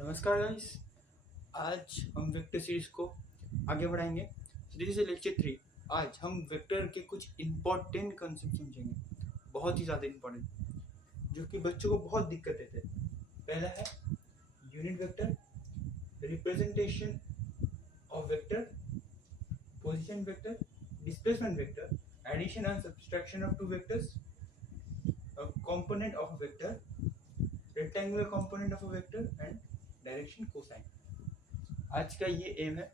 नमस्कार गाइस। आज हम वेक्टर सीरीज को आगे बढ़ाएंगे। This is lecture 3। आज हम वेक्टर के कुछ इम्पोर्टेंट कंसेप्ट समझेंगे, बहुत ही ज़्यादा इम्पोर्टेंट, जो कि बच्चों को बहुत दिक्कत देते हैं। पहला है unit vector, representation of vector, position vector, displacement vector, addition and subtraction of two vectors, component of a vector, rectangular component of a vector and direction cosine. आज का ये एम है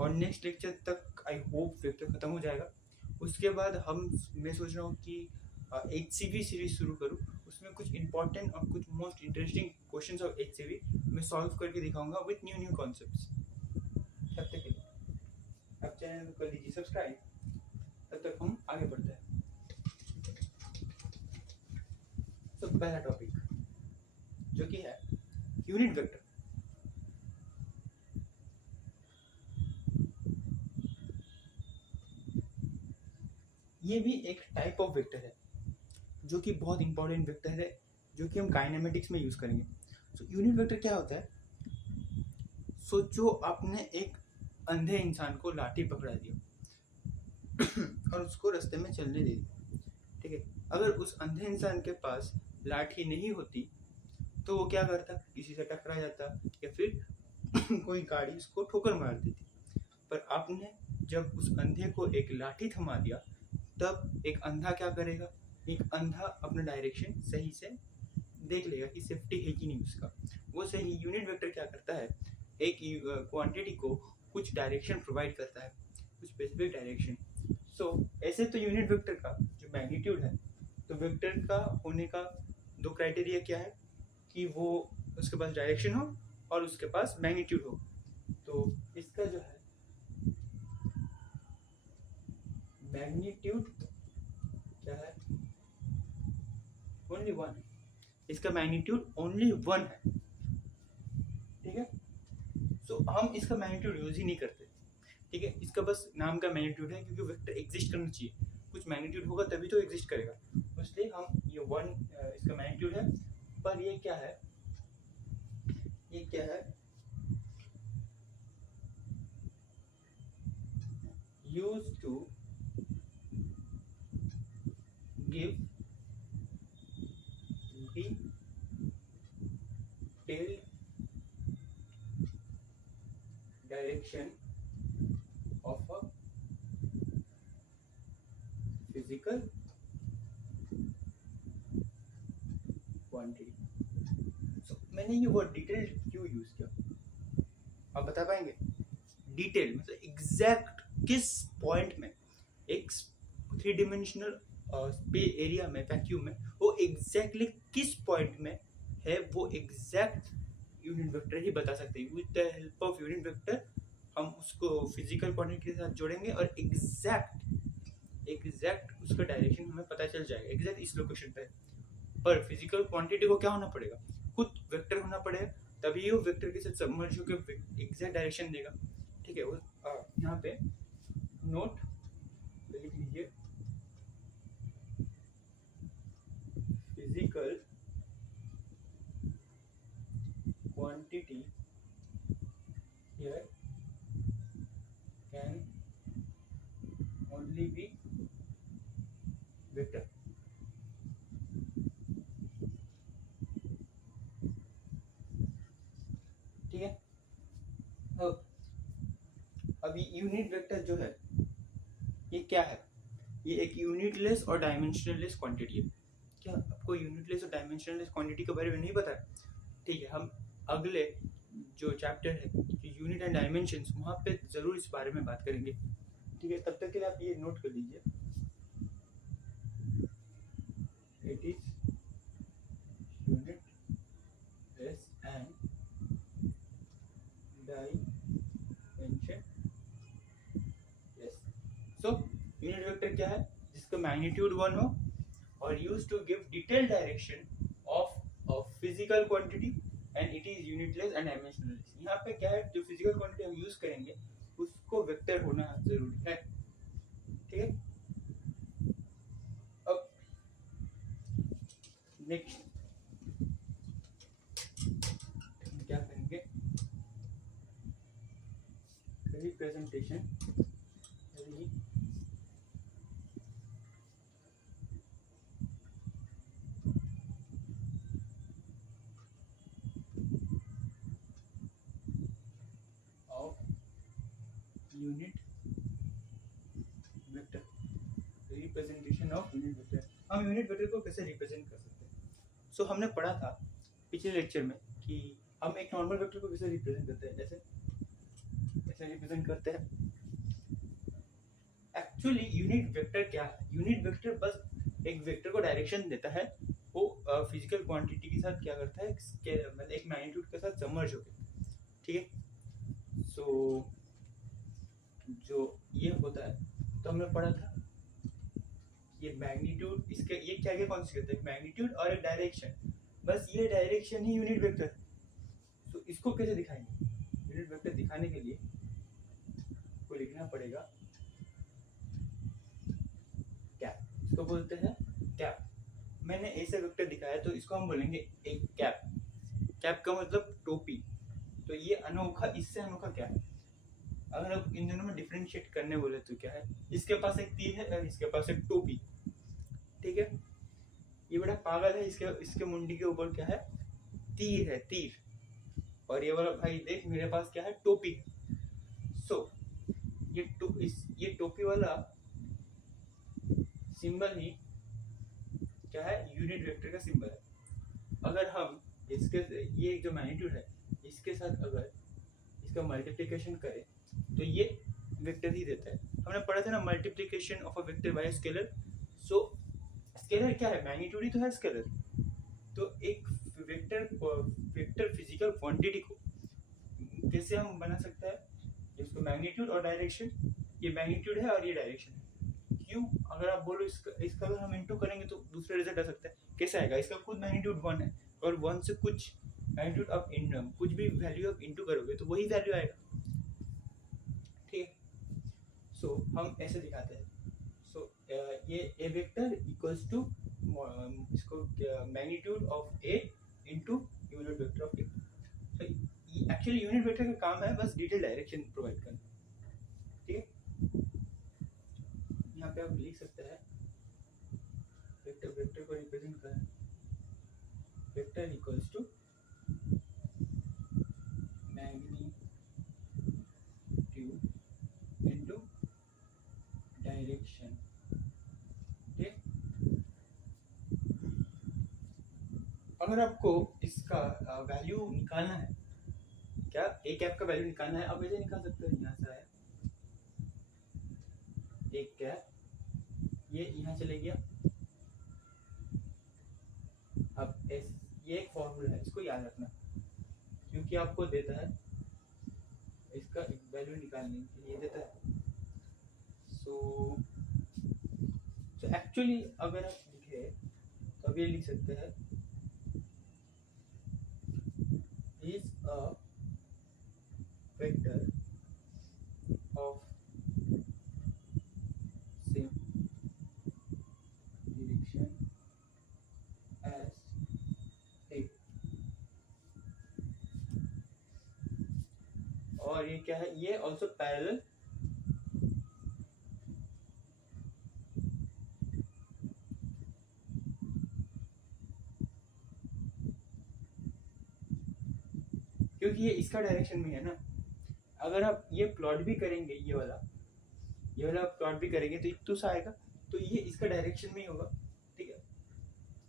और नेक्स्ट लेक्चर तक आई होप वेक्टर खत्म हो जाएगा। उसके बाद मैं सोच रहा हूँ कि HCV सीरीज शुरू करूँ। उसमें कुछ इंपॉर्टेंट और कुछ most interesting questions of HCV मैं सॉल्व करके दिखाऊंगा विथ न्यू कॉन्सेप्ट्स। तब तक के लिए आप चैनल को कर लीजिए सब्सक्राइब। तब तक हम आगे बढ़ते हैं। तो पहला टॉपिक जो कि है यूनिट वेक्टर। ये भी एक टाइप ऑफ वेक्टर है जो कि बहुत इंपॉर्टेंट वेक्टर है, जो कि हम काइनेमेटिक्स में यूज करेंगे। सो यूनिट वेक्टर क्या होता है? सोचो आपने एक अंधे इंसान को लाठी पकड़ा दिया और उसको रास्ते में चलने दे दिया, ठीक है। अगर उस अंधे इंसान के पास लाठी नहीं होती तो वो क्या करता? किसी से टकरा जाता या फिर कोई गाड़ी उसको ठोकर मार देती। पर आपने जब उस अंधे को एक लाठी थमा दिया, तब एक अंधा क्या करेगा? एक अंधा अपना डायरेक्शन सही से देख लेगा कि सेफ्टी है कि नहीं उसका। वो सही यूनिट वेक्टर क्या करता है? एक क्वांटिटी को कुछ डायरेक्शन प्रोवाइड करता है, कुछ स्पेसिफिक डायरेक्शन। सो ऐसे तो यूनिट वेक्टर का जो मैग्नीट्यूड है, तो वेक्टर का होने का दो क्राइटेरिया क्या है कि वो उसके पास डायरेक्शन हो और उसके पास मैग्नीट्यूड हो। तो इसका जो है मैग्नीट्यूड क्या है? ओनली वन है। इसका मैग्नीट्यूड ओनली वन है, ठीक है। सो हम इसका मैग्नीट्यूड यूज ही नहीं करते, ठीक है। इसका बस नाम का मैग्नीट्यूड है, क्योंकि वेक्टर एग्जिस्ट करना चाहिए, कुछ मैग्नीट्यूड होगा तभी तो एग्जिस्ट करेगा। इसलिए हम ये वन इसका मैग्नीट्यूड है। पर ये क्या है? ये क्या है? Use to give detailed direction of a physical quantity. मैंने ये वर्ड डिटेल क्यों यूज किया, आप बता पाएंगे? डिटेल मतलब एग्जैक्ट किस पॉइंट में एक 3 डिमेंशनल एरिया में, वैक्यूम में, वो एग्जैक्टली किस पॉइंट में है, वो एग्जैक्ट यूनिट वेक्टर ही बता सकते हैं। With the help of unit vector हम उसको फिजिकल क्वांटिटी के साथ जोड़ेंगे और एग्जैक्ट उसका डायरेक्शन हमें पता चल जाएगा, एग्जैक्ट इस लोकेशन पे। पर फिजिकल क्वांटिटी को क्या होना पड़ेगा? खुद वेक्टर होना पड़ेगा, तभी वो वेक्टर के साथ सबमर्ज होकर एग्जैक्ट डायरेक्शन देगा, ठीक है। वो यहाँ पे नोट लिख लीजिए, physical quantity here can only be vector। ठीक है। अभी यूनिट वेक्टर जो है ये क्या है? ये एक यूनिटलेस और डायमेंशनलेस क्वांटिटी है। क्या आपको यूनिटलेस और डायमेंशनलेस क्वांटिटी के बारे में नहीं पता है? ठीक है, हम अगले जो चैप्टर है यूनिट एंड डायमेंशंस, वहाँ पे जरूर इस बारे में बात करेंगे, ठीक है। तब तक के लिए आप ये नोट कर लीजिए, it is unitless and dimension. Yes. So unit vector क्या है? जिसका मैग्नीट्यूड 1 हो और use to give detail direction of physical quantity and it is unitless and dimensionless. यहाँ पे क्या है? जो फिजिकल क्वांटिटी हम यूज करेंगे उसको वेक्टर होना जरूरी है, ठीक है। अब नेक्स्ट क्या करेंगे? Representation of unit vector, representation of unit vector. हम यूनिट वेक्टर को कैसे रिप्रेजेंट कर सकते हैं? सो हमने पढ़ा था पिछले लेक्चर में कि हम एक नॉर्मल वेक्टर को कैसे रिप्रेजेंट करते हैं, ऐसे रिप्रेजेंट करते हैं। एक्चुअली यूनिट वेक्टर क्या है? यूनिट वेक्टर बस एक वेक्टर को डायरेक्शन देता है, वो फिजिकल क्वांटिटी के साथ क्या करता है, मतलब एक मैग्नीट्यूड के साथ सबमर्ज होकर, ठीक है। सो जो ये होता है, तो हमने पढ़ा था ये मैग्नीट्यूड, इसके ये क्या क्या कॉन्सेप्ट है, मैग्नीट्यूड और एक डायरेक्शन, बस ये डायरेक्शन ही यूनिट वेक्टर है। तो इसको कैसे दिखाएंगे? यूनिट वेक्टर दिखाने के लिए को लिखना पड़ेगा कैप, इसको बोलते हैं कैप। मैंने ऐसे वेक्टर दिखाया तो इसको हम बोलेंगे एक कैप। कैप का मतलब टोपी। तो ये अनोखा, इससे अनोखा क्या है? अगर आप इन दोनों में डिफरेंशिएट करने बोले तो क्या है, इसके पास एक तीर है और इसके पास एक टोपी, ठीक है। ये बड़ा पागल है, इसके मुंडी के ऊपर क्या है, तीर है, तीर। और ये वाला भाई देख, मेरे पास क्या है, टोपी। सो ये टोपी वाला सिंबल ही क्या है, यूनिट वेक्टर का सिंबल है। अगर हम इसके, ये जो मैग्नीट्यूड है, इसके साथ अगर इसका मल्टीप्लिकेशन करें तो ये वेक्टर ही देता है। हमने पढ़ा था ना, multiplication of a vector by scalar. So scalar क्या है, मैग्नीट्यूड ही तो है स्केलर। तो एक वेक्टर फिजिकल क्वांटिटी को कैसे हम बना सकते हैं, इसको मैग्नीट्यूड और डायरेक्शन, ये मैग्नीट्यूड है और ये डायरेक्शन है। क्यों? अगर आप बोलो इसका अगर हम इंटू करेंगे तो दूसरा रिजल्ट आ सकता है। कैसे आएगा? इसका खुद मैग्नीट्यूड 1 है और 1 से कुछ मैग्नीट्यूड आप कुछ भी वैल्यू आप इंटू करोगे तो वही वैल्यू आएगा, ठीक है। सो हम ऐसे दिखाते हैं। सो ये ए वेक्टर इक्वल्स टू इसको magnitude of A into unit vector of A. Actually unit vector का काम है बस डिटेल डायरेक्शन प्रोवाइड करना, ठीक है। यहाँ पे आप लिख सकते हैं वेक्टर को रिप्रेजेंट करें, vector equals to magnitude into direction, ठीक। अगर आपको इसका वैल्यू निकालना है, क्या ए कैप का वैल्यू निकालना है, आप ऐसे निकाल सकते हैं। यहाँ से आया एक कैप, ये यहाँ चले गया। अब ये एक फॉर्मूला है, इसको याद रखना, क्योंकि आपको देता है इसका वैल्यू निकालने के लिए देता है। सो एक्चुअली अगर आप लिखे तो अब ये लिख सकते हैं, is a vector of same direction as A. और ये क्या है, ये ऑल्सो पैरेलल क्योंकि ये इसका डायरेक्शन में है ना। अगर आप ये प्लॉट भी करेंगे, ये वाला प्लॉट भी करेंगे तो इतना सा आएगा, तो ये इसका डायरेक्शन में ही होगा, ठीक है,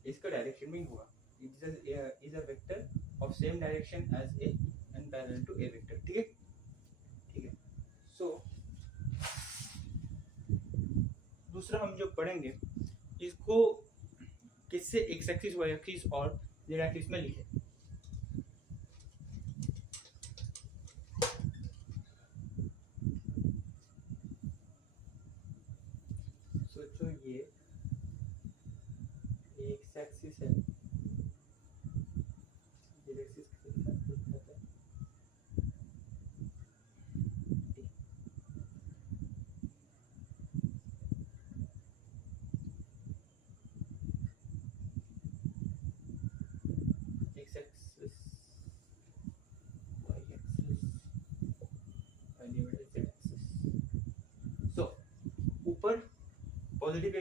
इसका डायरेक्शन में ही होगा। Is a vector of same direction as A and parallel to A vector, ठीक है, ठीक है। सो दूसरा हम जो पढ़ेंगे, इसको किससे एक्स एक्सिस, वाई एक्सिस और जेड एक्सिस में लिखे। सोचो ये एक्स एक्सिस है, जेड एक्सिस के साथ दिखाता है,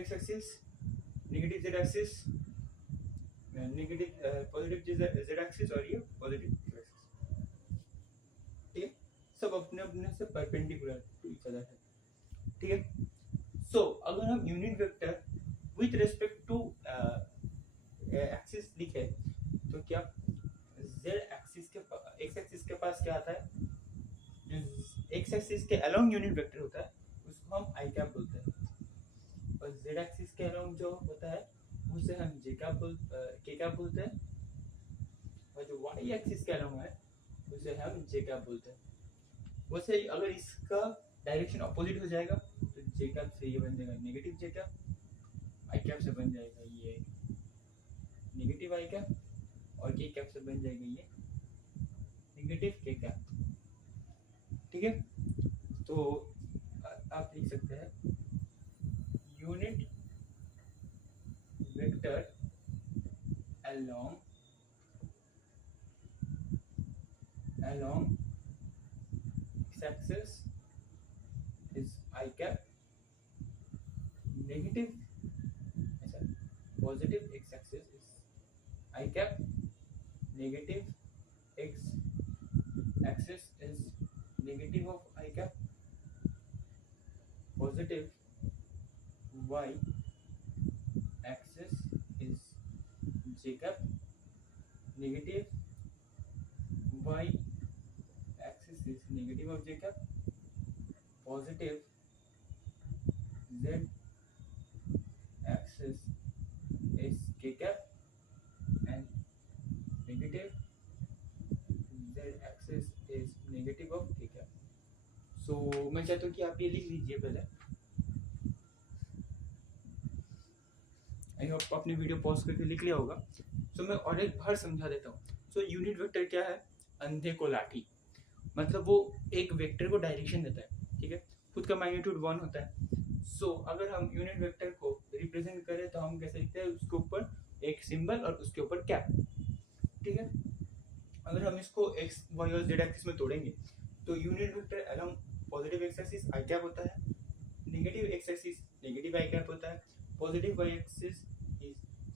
x axis, negative z axis, negative positive z axis और ये पॉजिटिव z एक्सिस, ठीक है, सब अपने अपने से परपेंडिकुलर टू ईच अदर है, ठीक है। सो अगर हम unit vector with respect to axis लिखे तो क्या z एक्सिस के x एक्सिस के पास क्या आता है, जो x एक्सिस के अलोंग यूनिट वेक्टर होता है उसको हम i कैप बोलते हैं, और z एक्सिस के अलोंग जो होता है उसे हम k कैप बोलते हैं, और जो y एक्सिस के अलोंग है उसे हम j कैप बोलते हैं। वैसे अगर इसका डायरेक्शन अपोजिट हो जाएगा तो j कैप से ये बन जाएगा negative j cap, i cap से बन जाएगा ये नेगेटिव i कैप, और k कैप से बन जाएगा ये नेगेटिव k कैप, ठीक है। तो आप लिख सकते हैं unit vector along x-axis is I cap, negative positive x-axis is I cap, negative x-axis is negative of I cap, positive y-axis is j cap, negative y-axis is negative of j cap, positive z-axis is k cap, and negative z-axis is negative of k cap. So मैं चाहता हूँ कि आप ये लिख लीजिए पहले। I hope आपने वीडियो पॉज करके लिख लिया होगा। सो मैं और एक बार समझा देता हूँ। सो यूनिट वेक्टर क्या है? अंधे को लाठी, मतलब वो एक वेक्टर को डायरेक्शन देता है, ठीक है, खुद का मैग्नीट्यूड 1 होता है। सो अगर हम यूनिट वेक्टर को रिप्रेजेंट करें तो हम कैसे लिखते हैं, उसके ऊपर एक सिंबल और उसके ऊपर कैप, ठीक है। अगर हम इसको x y और z एक्सिस में तोड़ेंगे तो unit vector along positive x axis i cap होता है, negative x axis negative i cap होता है, positive y axis is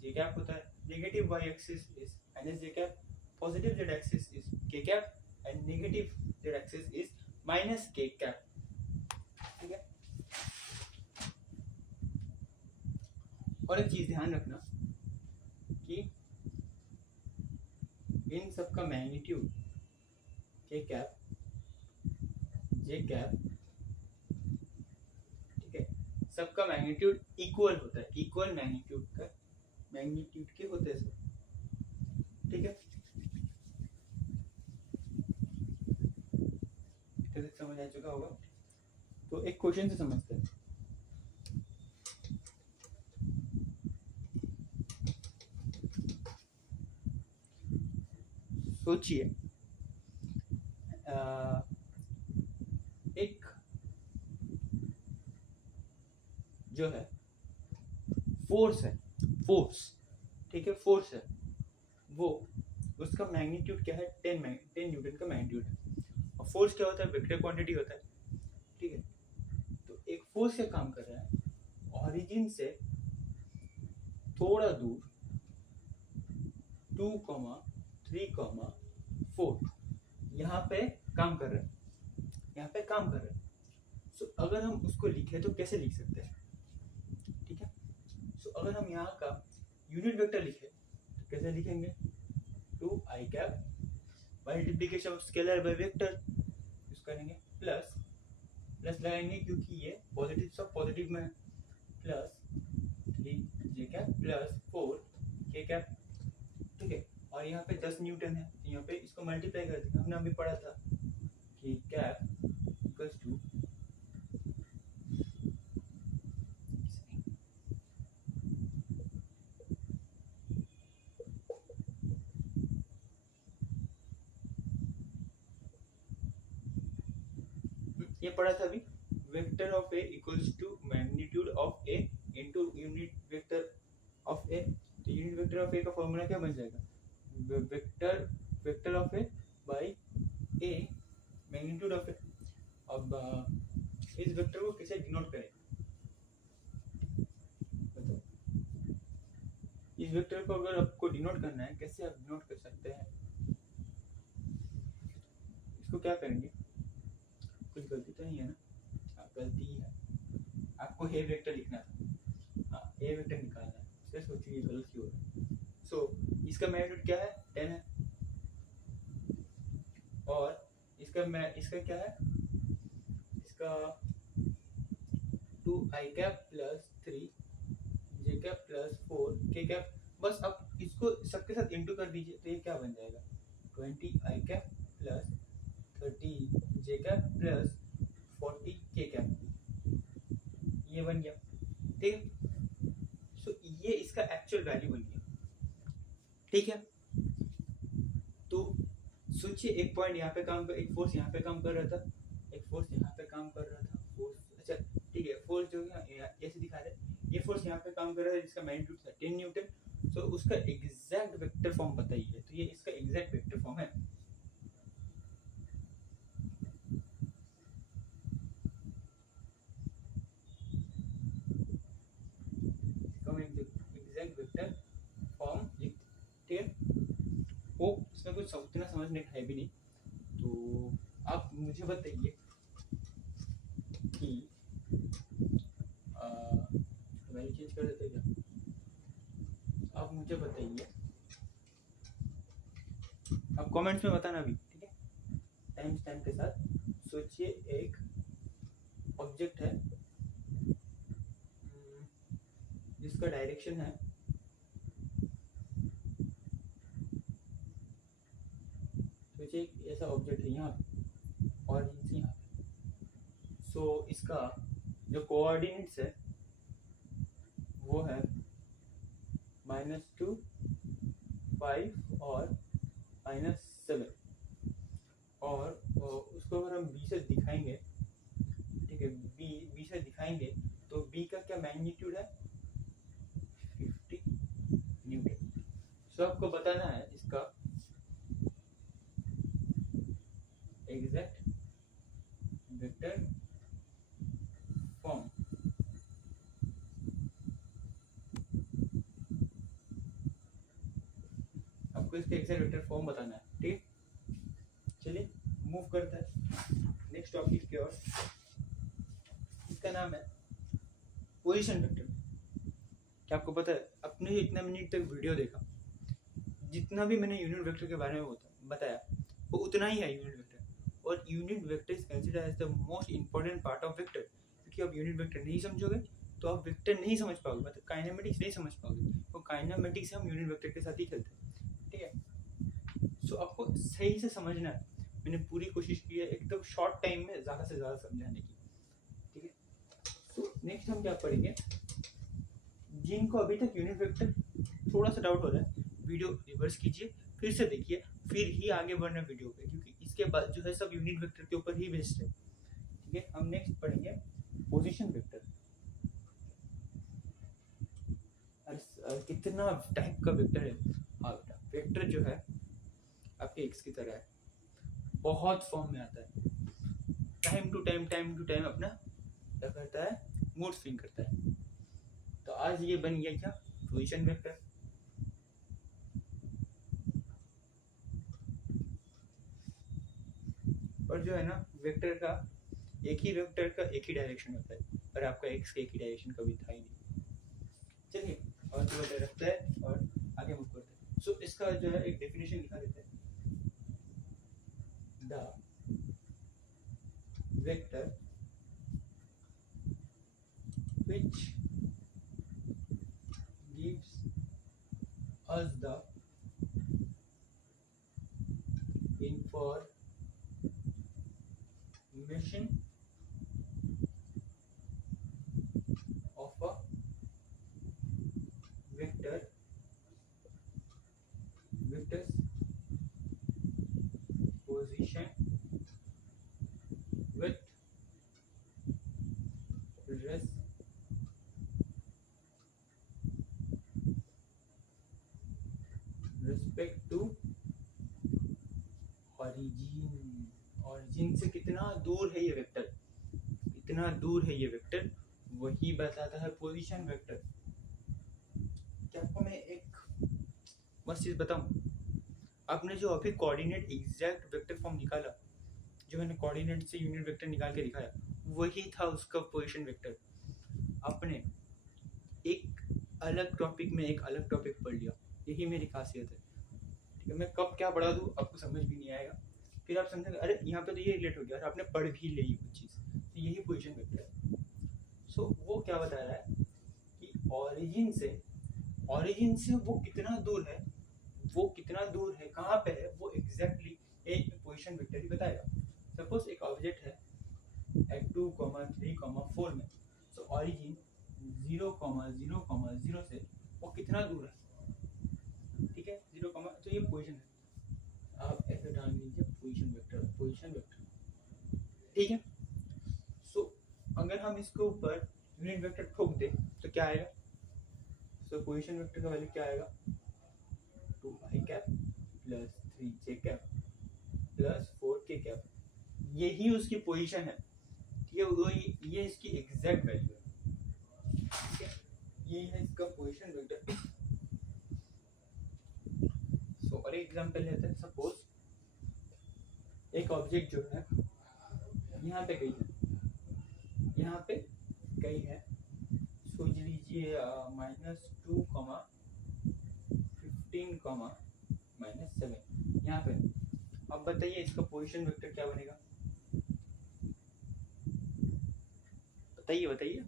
j cap होता है, negative y axis is minus j cap, positive z axis is k cap, and negative z axis is minus k cap, ठीक है। और एक चीज ध्यान रखना कि इन सब का magnitude k cap j cap, ठीक है, सबका मैग्नीट्यूड इक्वल होता है, इक्वल मैग्नीट्यूड के होते हैं सब, ठीक है। समझ आ चुका होगा। तो एक क्वेश्चन से समझते हैं। सोचिए एक जो है फोर्स है, फोर्स, ठीक है, फोर्स है, वो उसका मैग्नीट्यूड क्या है, 10 न्यूटन का मैग्नीट्यूड है। और फोर्स क्या होता है, वेक्टर क्वांटिटी होता है, ठीक है। तो एक फोर्स क्या काम कर रहा है, ओरिजिन से थोड़ा दूर 2,3,4 यहाँ पे काम कर रहा है, सो अगर हम उसको लिखें तो कैसे लिख सकते हैं, ठीक है। सो अगर हम यहाँ का यूनिट वेक्टर लिखें तो कैसे लिखेंगे, 2i cap multiplication of scalar by vector use करेंगे, प्लस लगाएंगे क्योंकि ये पॉजिटिव सब पॉजिटिव में है, plus 3j cap plus 4k cap, ठीक है। और यहाँ पे 10 न्यूटन है, यहाँ पे इसको मल्टीप्लाई कर देंगे। हमने अभी पढ़ा था कि कैप इक्वल्स टू ये पढ़ा था अभी, vector of a equals to magnitude of a into unit vector of a. तो यूनिट वेक्टर ऑफ ए का फॉर्मूला क्या बन जाएगा, vector of a by a magnitude of a. अब इस वेक्टर को कैसे डिनोट करें, वेक्टर को अगर आपको डिनोट करना है, कैसे आप डिनोट कर सकते हैं? इसको क्या करेंगे? कुछ गलती तो नहीं है ना? गलती है, आपको ए वेक्टर लिखना था। हाँ, ए वेक्टर निकालना है, फिर सोचिए गलत क्यों हो रहा है। इसका मैग्नीट्यूड क्या है? 10 है, और इसका क्या है? इसका 2i cap plus 3j cap plus 4k cap. बस अब इसको सबके साथ इंटू कर दीजिए, तो ये क्या बन जाएगा? 20i cap plus 30j cap plus 40k cap, ये बन गया। ठीक है, ये इसका एक्चुअल वैल्यू बन गया। ठीक है, तो सोचिए एक पॉइंट यहाँ पे काम कर, एक फोर्स यहाँ पे काम कर रहा था, एक फोर्स यहाँ पे काम कर रहा था, फोर्स, अच्छा ठीक है, फोर्स जो है ऐसे दिखा रहे, ये फोर्स यहाँ पे काम कर रहा है जिसका मैग्नीट्यूड था 10 न्यूटन। सो उसका एग्जैक्ट वेक्टर फॉर्म बताइए, तो ये इसका एग्जैक्ट वेक्टर फॉर्म है। एग्जैक्ट वेक्टर फॉर्म लिख, ठीक है। वो इसमें कुछ उतना समझने का है भी नहीं, तो आप मुझे बताइए कि वैल्यू चेंज कर देते क्या? आप मुझे बताइए, आप कमेंट्स में बताना भी, ठीक है, टाइम स्टैम्प के साथ। सोचिए एक ऑब्जेक्ट है जिसका डायरेक्शन है, सोचिए एक ऐसा ऑब्जेक्ट है यहाँ और इनसे यहाँ पे। सो इसका जो कोऑर्डिनेट्स है वो है -2, 5 और -7, और उसको अगर हम b से दिखाएंगे, ठीक है, b से दिखाएंगे तो b का क्या मैग्नीट्यूड है? 50 न्यूटन। सो आपको बताना है इसका एग्जैक्ट वेक्टर फॉर्म। आपको इसका एग्जैक्ट वेक्टर फॉर्म बताना है, ठीक। चलिए मूव करते हैं नेक्स्ट टॉपिक की ओर। इसका नाम है पोजीशन वेक्टर। क्या आपको पता है, अपने इतना मिनट तक वीडियो देखा, जितना भी मैंने यूनिट वेक्टर के बारे में बताया वो उतना ही है यूनिट वेक्टर। और unit vector is considered as the most important part of vector, क्योंकि आप यूनिट वेक्टर नहीं समझोगे तो आप वेक्टर नहीं समझ पाओगे, मतलब काइनेमेटिक्स नहीं समझ पाओगे। तो काइनेमेटिक्स से हम यूनिट वेक्टर के साथ ही खेलते हैं, ठीक है। सो आपको सही से समझना है, मैंने पूरी कोशिश की है एकदम शॉर्ट टाइम में ज़्यादा से ज़्यादा समझाने की, ठीक है। सो नेक्स्ट हम क्या पढ़ेंगे, जिनको अभी तक यूनिट वेक्टर थोड़ा सा डाउट हो रहा है, वीडियो रिवर्स कीजिए, फिर से देखिए, फिर ही आगे बढ़ना वीडियो पे, क्योंकि इसके बाद जो है सब यूनिट वेक्टर के ऊपर ही बेस्ड है, ठीक है। हम नेक्स्ट पढ़ेंगे पोजीशन वेक्टर। कितना टाइप का वेक्टर है? हाँ बेटा, वेक्टर जो है आपके एक्स की तरह है, बहुत फॉर्म में आता है, टाइम टू टाइम अपना क्या करता है, मूड स्विंग करता है। तो आज ये बन गया क्या, पोजीशन वेक्टर। और जो है ना वेक्टर का, एक ही वेक्टर का एक ही डायरेक्शन होता है, पर आपका एक्स का एक ही डायरेक्शन कभी था ही नहीं। चलिए और जो रखता है और आगे मूव करते हैं। सो इसका जो है एक डेफिनेशन लिखा देते हैं, the vector which gives us the information of a vector's position with respect to origin से कितना दूर है ये वेक्टर, कितना दूर है ये वेक्टर, वही बताता है पोजीशन वेक्टर। क्या आपको मैं एक बस चीज़ बताऊँ, आपने जो अभी कोऑर्डिनेट एग्जैक्ट वेक्टर फॉर्म निकाला, जो मैंने कोऑर्डिनेट से यूनिट वेक्टर निकाल के दिखाया, वही था उसका पोजीशन वेक्टर। आपने एक अलग टॉपिक में एक अलग टॉपिक पढ़ लिया, यही मेरी खासियत है। ठीक है, मैं कब क्या पढ़ा दूँ आपको समझ भी नहीं आएगा, फिर आप समझेंगे अरे यहाँ पे तो ये रिलेट हो गया और आपने पढ़ भी ली कुछ चीज़, तो यही पोजीशन वेक्टर है। सो वो क्या बता रहा है कि ऑरिजिन से वो कितना दूर है, वो कितना दूर है, कहाँ पे है, वो एग्जैक्टली एक पोजीशन वेक्टर ही बताएगा। सपोज एक ऑब्जेक्ट है x2, 3, 4 में, सो ऑरिजिन 0, 0, 0 से वो कितना दूर है, ठीक है, 0, तो ये पोजीशन है, आप ऐसे डाल दीजिए पोजीशन वेक्टर, ठीक है। सो अगर हम इसके ऊपर यूनिट वेक्टर ठोक दे तो क्या आएगा, सो पोजीशन वेक्टर का वैल्यू क्या आएगा, 2i cap plus 3j cap plus 4k cap, यही उसकी पोजीशन है, ये इसकी एग्जैक्ट वैल्यू है, ठीक है, ये है इसका पोजीशन वेक्टर। सो और एग्जांपल लेते हैं, सपोज एक ऑब्जेक्ट जो है यहाँ पे कहीं है, सोच लीजिए -2, 15, -7 यहाँ पे। अब बताइए इसका पोजीशन वेक्टर क्या बनेगा, बताइए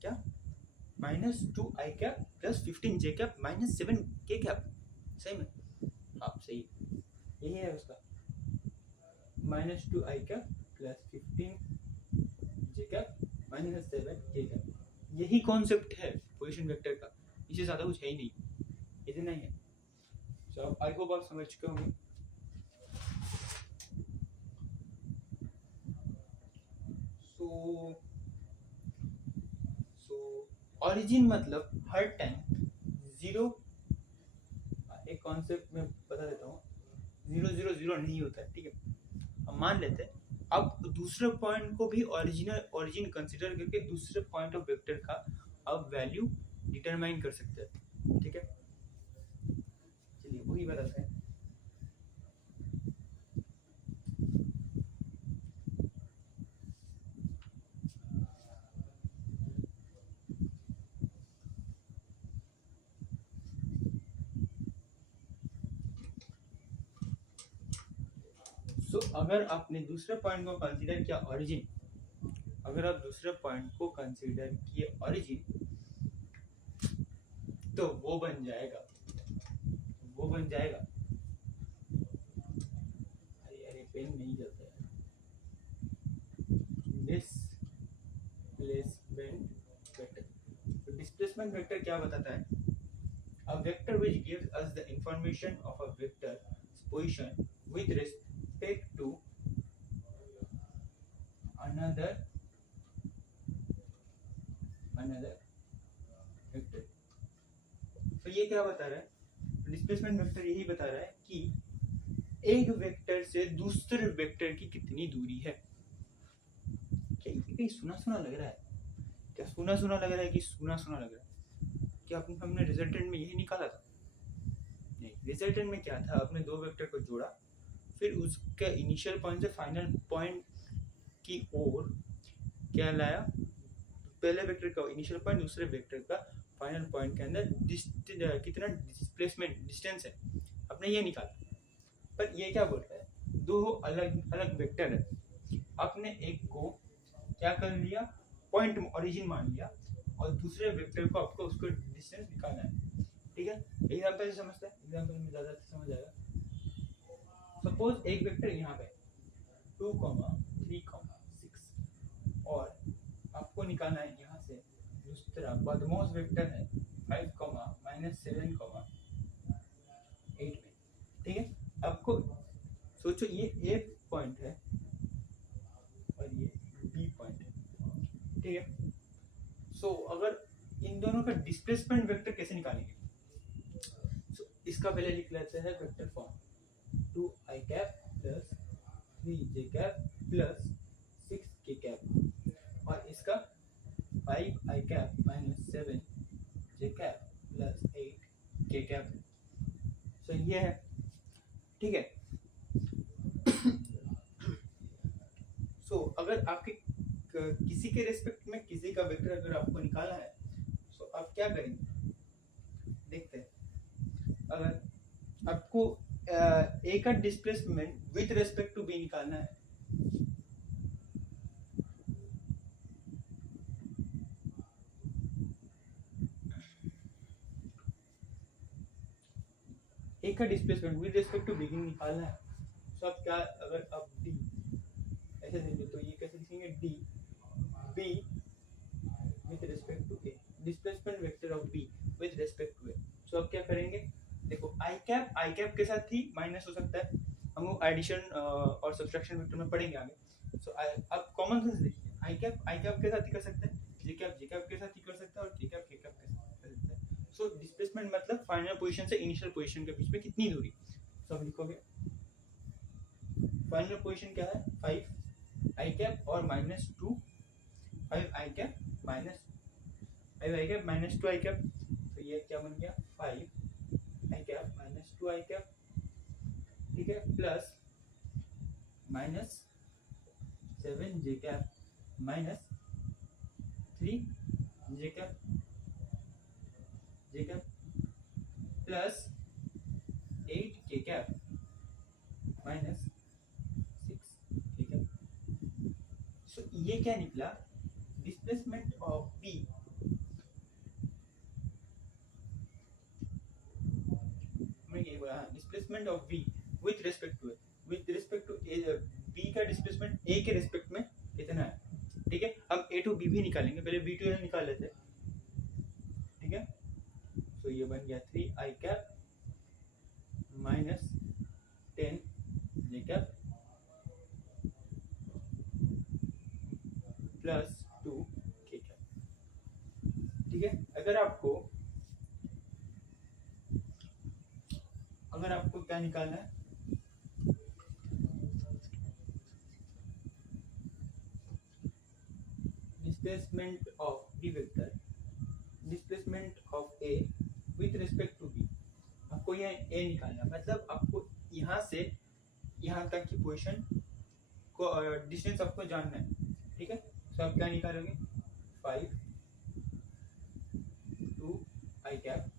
क्या, -2i cap plus 15j cap minus 7k cap, सही में, हाँ सही, यही है उसका, -2i cap plus 15j cap minus 7k cap, यही कॉन्सेप्ट है पोजीशन वेक्टर का, इससे ज़्यादा कुछ है ही नहीं, इतना ही है। सो आई होप आप समझ चुके होंगे। सो ऑरिजिन मतलब हर टाइम 0, एक कॉन्सेप्ट में बता देता हूँ, 0, 0, 0 नहीं होता है, ठीक है। अब मान लेते हैं आप दूसरे पॉइंट को भी ऑरिजिन कंसीडर करके दूसरे पॉइंट ऑफ वेक्टर का अब वैल्यू डिटरमाइन कर सकते हैं, ठीक है, चलिए वही बताते हैं। सो अगर आपने दूसरे पॉइंट को कंसीडर किया ऑरिजिन, अगर आप दूसरे पॉइंट को कंसीडर किए ऑरिजिन, तो वो बन जाएगा अरे पेन नहीं चलता है, डिस्प्लेसमेंट वेक्टर। डिस्प्लेसमेंट वेक्टर क्या बताता है, a vector which gives us the information of a vector's position with respect to another vector. तो ये क्या बता रहा है, डिस्प्लेसमेंट वेक्टर यही बता रहा है कि एक वेक्टर से दूसरे वेक्टर की कितनी दूरी है। क्या ये कहीं सुना लग रहा है, क्या सुना लग रहा है कि सुना लग रहा है, क्या हमने रिजल्टेंट में यही निकाला था, नहीं, रिजल्टेंट में क्या था, आपने दो वेक्टर को जोड़ा, फिर उसका इनिशियल पॉइंट से फाइनल पॉइंट की ओर क्या लाया, पहले वेक्टर का इनिशियल पॉइंट दूसरे वेक्टर का फाइनल पॉइंट के अंदर कितना डिस्प्लेसमेंट डिस्टेंस है, आपने ये निकाला। पर ये क्या बोल रहा है, दो अलग अलग वेक्टर है, आपने एक को क्या कर लिया, पॉइंट ओरिजिन मान लिया, और दूसरे वेक्टर को आपको उसको डिस्टेंस निकालना है, ठीक है। एग्जांपल से समझते हैं, एग्जांपल में ज़्यादा समझ आएगा। सपोज एक वेक्टर यहाँ पे 2, 3, 6, और आपको निकालना है यहाँ से दूसरा बदमाश वेक्टर है 5, -7, 8 में, ठीक है। आपको सोचो ये ए पॉइंट है और ये बी पॉइंट है, ठीक है। सो अगर इन दोनों का डिस्प्लेसमेंट वेक्टर कैसे निकालेंगे, इसका पहले लिख लेते हैं vector form, 2i cap plus 3j cap plus 6k cap, और इसका 5i cap minus 7j cap plus 8k cap. ठीक है। सो अगर आपके किसी के रेस्पेक्ट में किसी का वेक्टर अगर आपको निकालना है, सो आप क्या करेंगे, देखते हैं। अगर आपको ए का displacement with respect to B निकालना है, ए का displacement with respect to B निकालना है, तो आप क्या, अगर आप डी ऐसे देंगे तो ये कैसे लिखेंगे, d b with respect to a, displacement vector of b with respect to a. So अब क्या करेंगे, देखो आई कैप के साथ ही माइनस हो सकता है, हम लोग एडिशन और सब्सट्रैक्शन वेक्टर में पढ़ेंगे आगे। सो अब कॉमन सेंस देखिए, आई कैप के साथ ही कर सकते हैं, जे कैप के साथ ही कर सकते हैं, और के कैप के साथ कर सकते हैं। सो डिस्प्लेसमेंट मतलब फाइनल पोजीशन से इनिशियल पोजीशन के बीच में कितनी दूरी, सब लिखोगे। फाइनल पोजीशन क्या है, 5 आई कैप और -2 5 i cap minus 5 i cap -2 i cap, तो ये क्या बन गया, 5 आई कैप -2 आई कैप, ठीक है, प्लस -7 जे कैप -3 जे कैप प्लस 8 के कैप -6 के कैप। सो ये क्या निकला, displacement of B displacement of B with respect to A, B का डिस्प्लेसमेंट ए के रिस्पेक्ट में कितना है, ठीक है। हम ए टू बी भी निकालेंगे, पहले बी टू ए निकाल लेते हैं, ठीक है। तो ये बन गया 3 आई कैप -10 जे कैप प्लस 2 के कैप, ठीक है। अगर आपको क्या निकालना है, displacement of B vector, displacement of A with respect to B, आपको यहाँ ए निकालना है, मतलब आपको यहाँ से यहाँ तक की पोजीशन को डिस्टेंस आपको जानना है, ठीक है। तो आप क्या निकालोगे, 5 2 i cap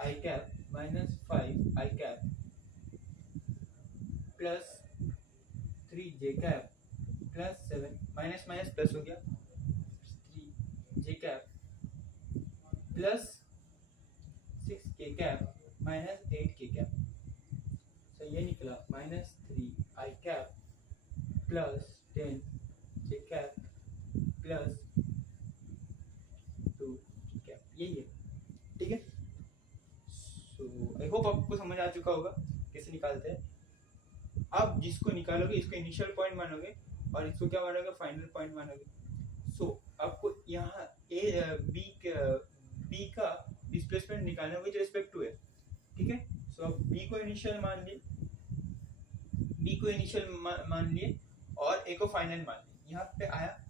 i cap -5 i cap plus 3 j cap plus 7 minus minus plus हो गया, 3 जे कैप प्लस 6 के कैप -8 के कैप। तो ये निकला -3 आई कैप प्लस 10 जे कैप प्लस 2 के कैप, यही है, ठीक है। सो आई होप आपको समझ आ चुका होगा कैसे निकालते हैं। आप जिसको निकालोगे इसको इनिशियल पॉइंट मानोगे और इसको क्या मानोगे, फाइनल पॉइंट मानोगे। सो आपको यहाँ बी का डिस्प्लेसमेंट निकालना है विद रिस्पेक्ट टू ए, ठीक है। सो आप बी को इनिशियल मान लिए और ए को फाइनल मान लिए। यहाँ पे आया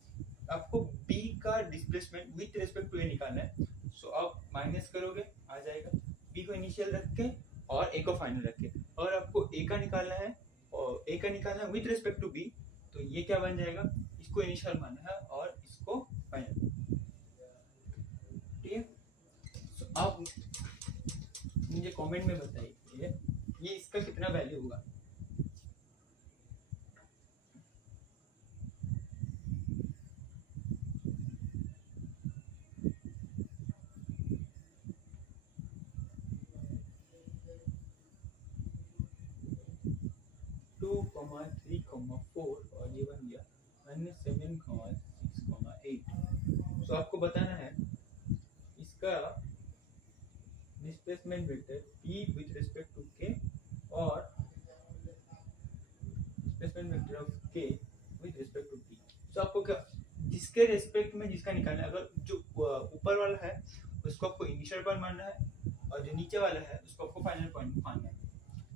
आपको बी का डिस्प्लेसमेंट विद रिस्पेक्ट टू ए निकालना है, सो आप माइनस करोगे, आ जाएगा बी को इनिशियल रख के और ए को फाइनल रख के, और आपको ए का निकालना है और ए का निकालना है विद रिस्पेक्ट टू बी, तो ये क्या बन जाएगा, इसको इनिशियल मानना है और इसको फाइनल, ठीक है। तो आप मुझे कमेंट में बताइए ये इसका कितना वैल्यू होगा। कॉमा 3 कॉमा 4 और ये बन गया -7 कॉमा 6 कॉमा 8। सो आपको बताना है इसका displacement vector p with respect to k और displacement vector of k with respect to p। So आपको क्या, जिसके रिस्पेक्ट में जिसका निकालना है, अगर जो ऊपर वाला है उसको आपको इनिशियल पॉइंट मानना है और जो नीचे वाला है उसको आपको फाइनल पॉइंट मानना है।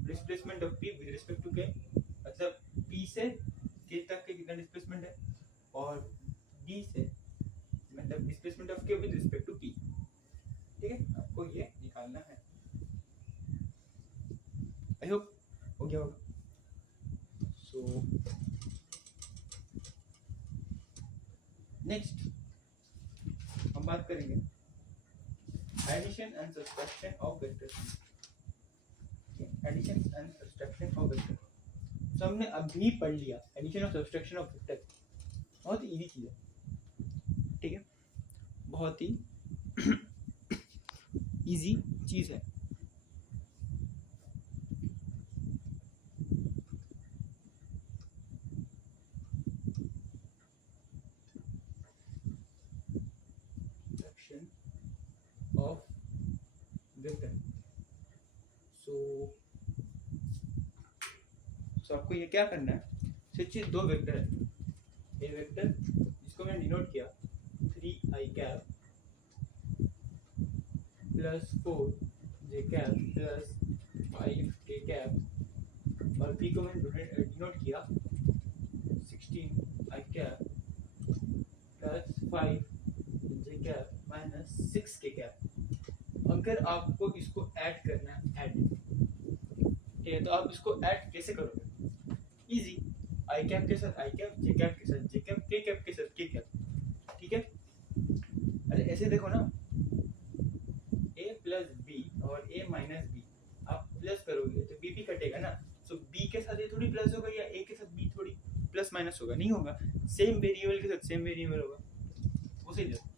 Displacement of p with respect to k मतलब P से K तक के कितना डिस्प्लेसमेंट है, और D से मतलब displacement of K with respect to P। Addition and subtraction of vector, addition and subtraction of vector. तो हमने अभी पढ़ लिया एडिशन और सब्सट्रैक्शन ऑफ वेक्टर, बहुत इजी चीज़ है, ठीक है, बहुत ही इजी चीज़ है। ऑफ वेक्टर, सो आपको ये क्या करना है, सोचिए दो वेक्टर है, ए वेक्टर जिसको मैंने डिनोट किया 3i cap plus 4j cap plus 5k cap, और बी को मैंने डिनोट किया 16i cap plus 5j cap minus 6k cap. अगर आपको इसको ऐड करना है, ऐड, ठीक है, तो आप इसको ऐड कैसे करोगे, इजी, आई कैप के साथ आई कैप, जे कैप के साथ जे कैप, के कैप के साथ के कैप, ठीक है। अरे ऐसे देखो ना, a प्लस बी और a माइनस बी, आप प्लस करोगे तो बी भी कटेगा ना, सो बी के साथ ये थोड़ी प्लस होगा या a के साथ b थोड़ी प्लस माइनस होगा, नहीं होगा, सेम वेरिएबल के साथ सेम वेरिएबल होगा उसी तरह।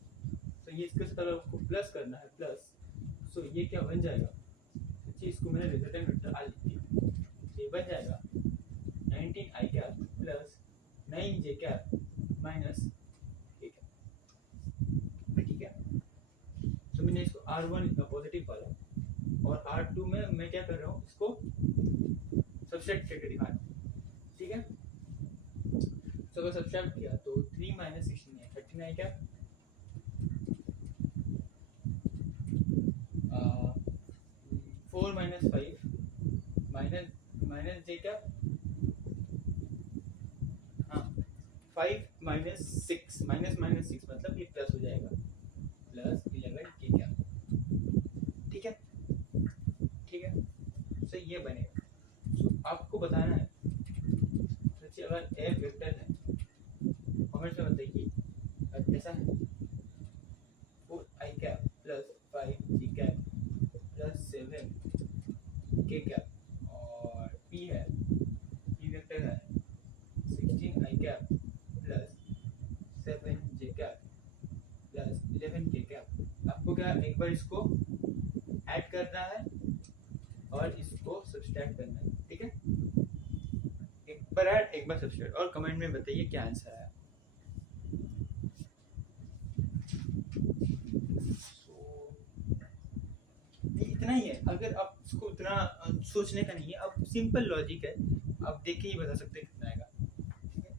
तो ये इसके साथ अगर आपको प्लस करना है प्लस, सो ये क्या बन जाएगा, सोचिए इसको मैंने रिजल्टेंट वेक्टर आ लिख दिया, ये बन जाएगा 19i cap plus 9j cap minus k cap, ठीक है। तो मैंने इसको R1 इतना पॉजिटिव वाला और R2 में मैं क्या कर रहा हूँ, इसको सब्सट्रैक्ट करके दिखा रहा हूँ, ठीक है। तो अगर सब्सट्रैक्ट किया तो 3 माइनस 16 है 39 cap, 4 minus 5 minus j cap, 5 minus 6 minus minus 6 मतलब ये प्लस हो जाएगा, प्लस 11 के क्या, ठीक है, ठीक है। तो ये बनेगा, तो आपको बताना है, सोचिए अगर ए वेक्टर है, कमेंट में बताइए ऐसा है 4i cap plus 5j cap plus 7k cap, और p है, p वेक्टर है 16i cap plus 7j cap plus 11k cap. आपको क्या एक बार इसको ऐड करना है और इसको सब्सट्रैक्ट करना है, ठीक है, एक बार ऐड एक बार सब्सट्रैक्ट, और कमेंट में बताइए क्या आंसर आया। इतना ही है, अगर आप इसको उतना सोचने का नहीं है, अब सिंपल लॉजिक है, आप देख के ही बता सकते हैं कितना आएगा, ठीक है।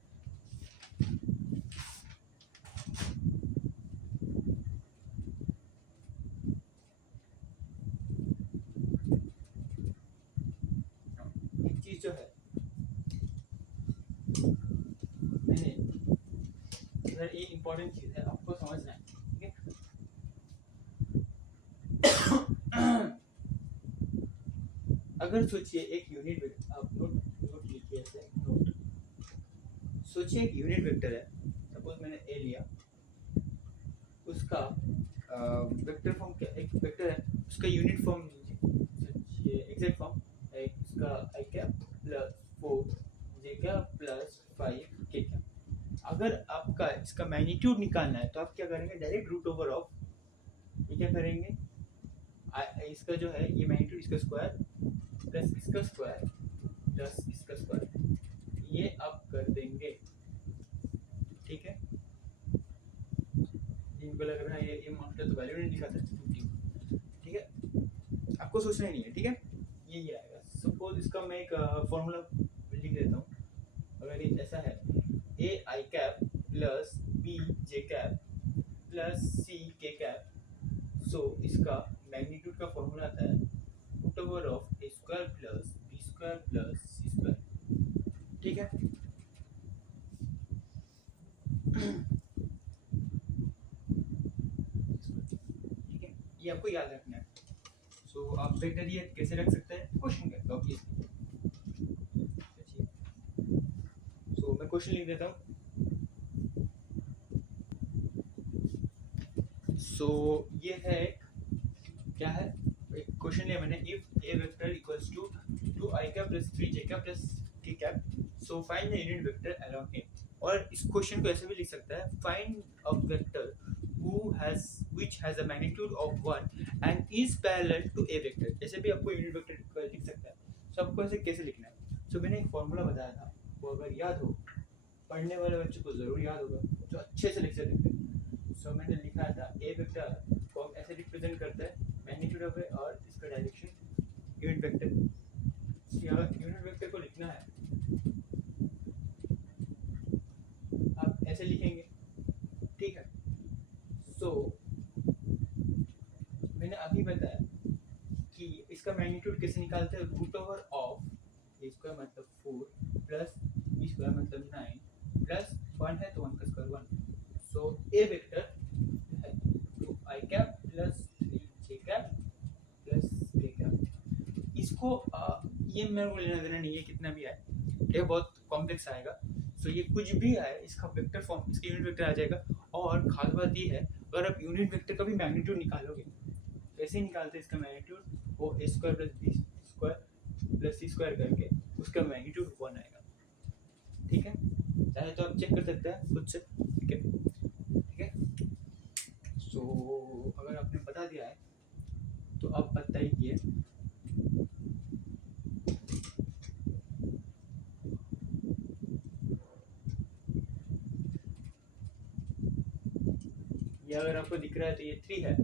एक चीज जो है मैंने इधर, ये इम्पोर्टेंट चीज है, आपको समझना है, ठीक है। अगर सोचिए एक यूनिट वेक्टर, आप नोट लिखिए ऐसे, नोट, सोचिए एक यूनिट वेक्टर है, सपोज मैंने ए लिया, उसका वेक्टर फॉर्म क्या, एक वेक्टर है उसका यूनिट फॉर्म लीजिए, एग्जैक्ट फॉर्म है उसका i cap plus 4j cap plus 5k cap. अगर आपका इसका मैग्नीट्यूड निकालना है तो आप क्या करेंगे, डायरेक्ट रूट ओवर ऑफ, ये क्या करेंगे, इसका जो है ये मैग्नीट्यूड, इसका स्क्वायर प्लस इसका स्क्वायर प्लस इसका स्क्वायर, ये आप कर देंगे, ठीक है। जिनको लग रहा है ये मास्टर तो वैल्यू नहीं दिखाता है, ठीक है, आपको सोचना ही नहीं है, ठीक है, ये आएगा। सपोज इसका मैं एक फॉर्मूला लिख देता हूँ, अगर ये ऐसा है a i cap plus b j cap plus c k cap, so इसका मैग्नीट्यूड का फॉर्मूला आता है root over of A square plus B square plus C square, ठीक है। ठीक है, ये आपको याद रखना है। सो आप वेक्टर ये कैसे रख सकते हैं, क्वेश्चन करके ऑब्वियसली। सो मैं क्वेश्चन लिख देता हूँ। सो ये है क्या है, एक क्वेश्चन लिया मैंने, if a vector equals to 2i cap plus 3j cap plus k cap, so find the unit vector along a. और इस क्वेश्चन को ऐसे भी लिख सकता है, find a vector which has a magnitude of 1 and is parallel to a vector। ऐसे भी आपको यूनिट वेक्टर लिख सकता है। सो आपको ऐसे कैसे लिखना है, सो मैंने एक फॉर्मूला बताया था, वो अगर याद हो, पढ़ने वाले बच्चे को जरूर याद होगा, जो अच्छे से लिख सकते हैं। सो मैंने लिखा था ए वेक्टर को ऐसे रिप्रेजेंट करता है, मैग्नीट्यूड ऑफ ए और इसका direction unit vector. Unit vector को लिखना है, आप ऐसे लिखेंगे, ठीक है। सो मैंने अभी बताया कि इसका मैग्नीट्यूड कैसे निकालते हैं, root over of A square मतलब 4 प्लस बी स्क्वायर मतलब 9 प्लस 1 है तो 1 का स्क्वायर 1। सो ए वेक्टर है 2i cap plus 3j cap plus k cap. इसको ये मेरे को लेना देना नहीं है कितना भी आए, ये बहुत कॉम्प्लेक्स आएगा। सो ये कुछ भी आए इसका वेक्टर फॉर्म, इसका यूनिट वेक्टर आ जाएगा। और खास बात ये है, अगर आप यूनिट वेक्टर का भी मैग्नीट्यूड निकालोगे, कैसे निकालते हैं इसका मैग्नीट्यूड, वो a square plus B square plus C square करके उसका मैग्नीट्यूड 1 आएगा, ठीक है। चाहे तो आप चेक कर सकते हैं खुद से, ठीक है, ठीक है। सो अगर आपने बता दिया है तो आप बताइए ये अगर आपको दिख रहा है तो ये 3 है।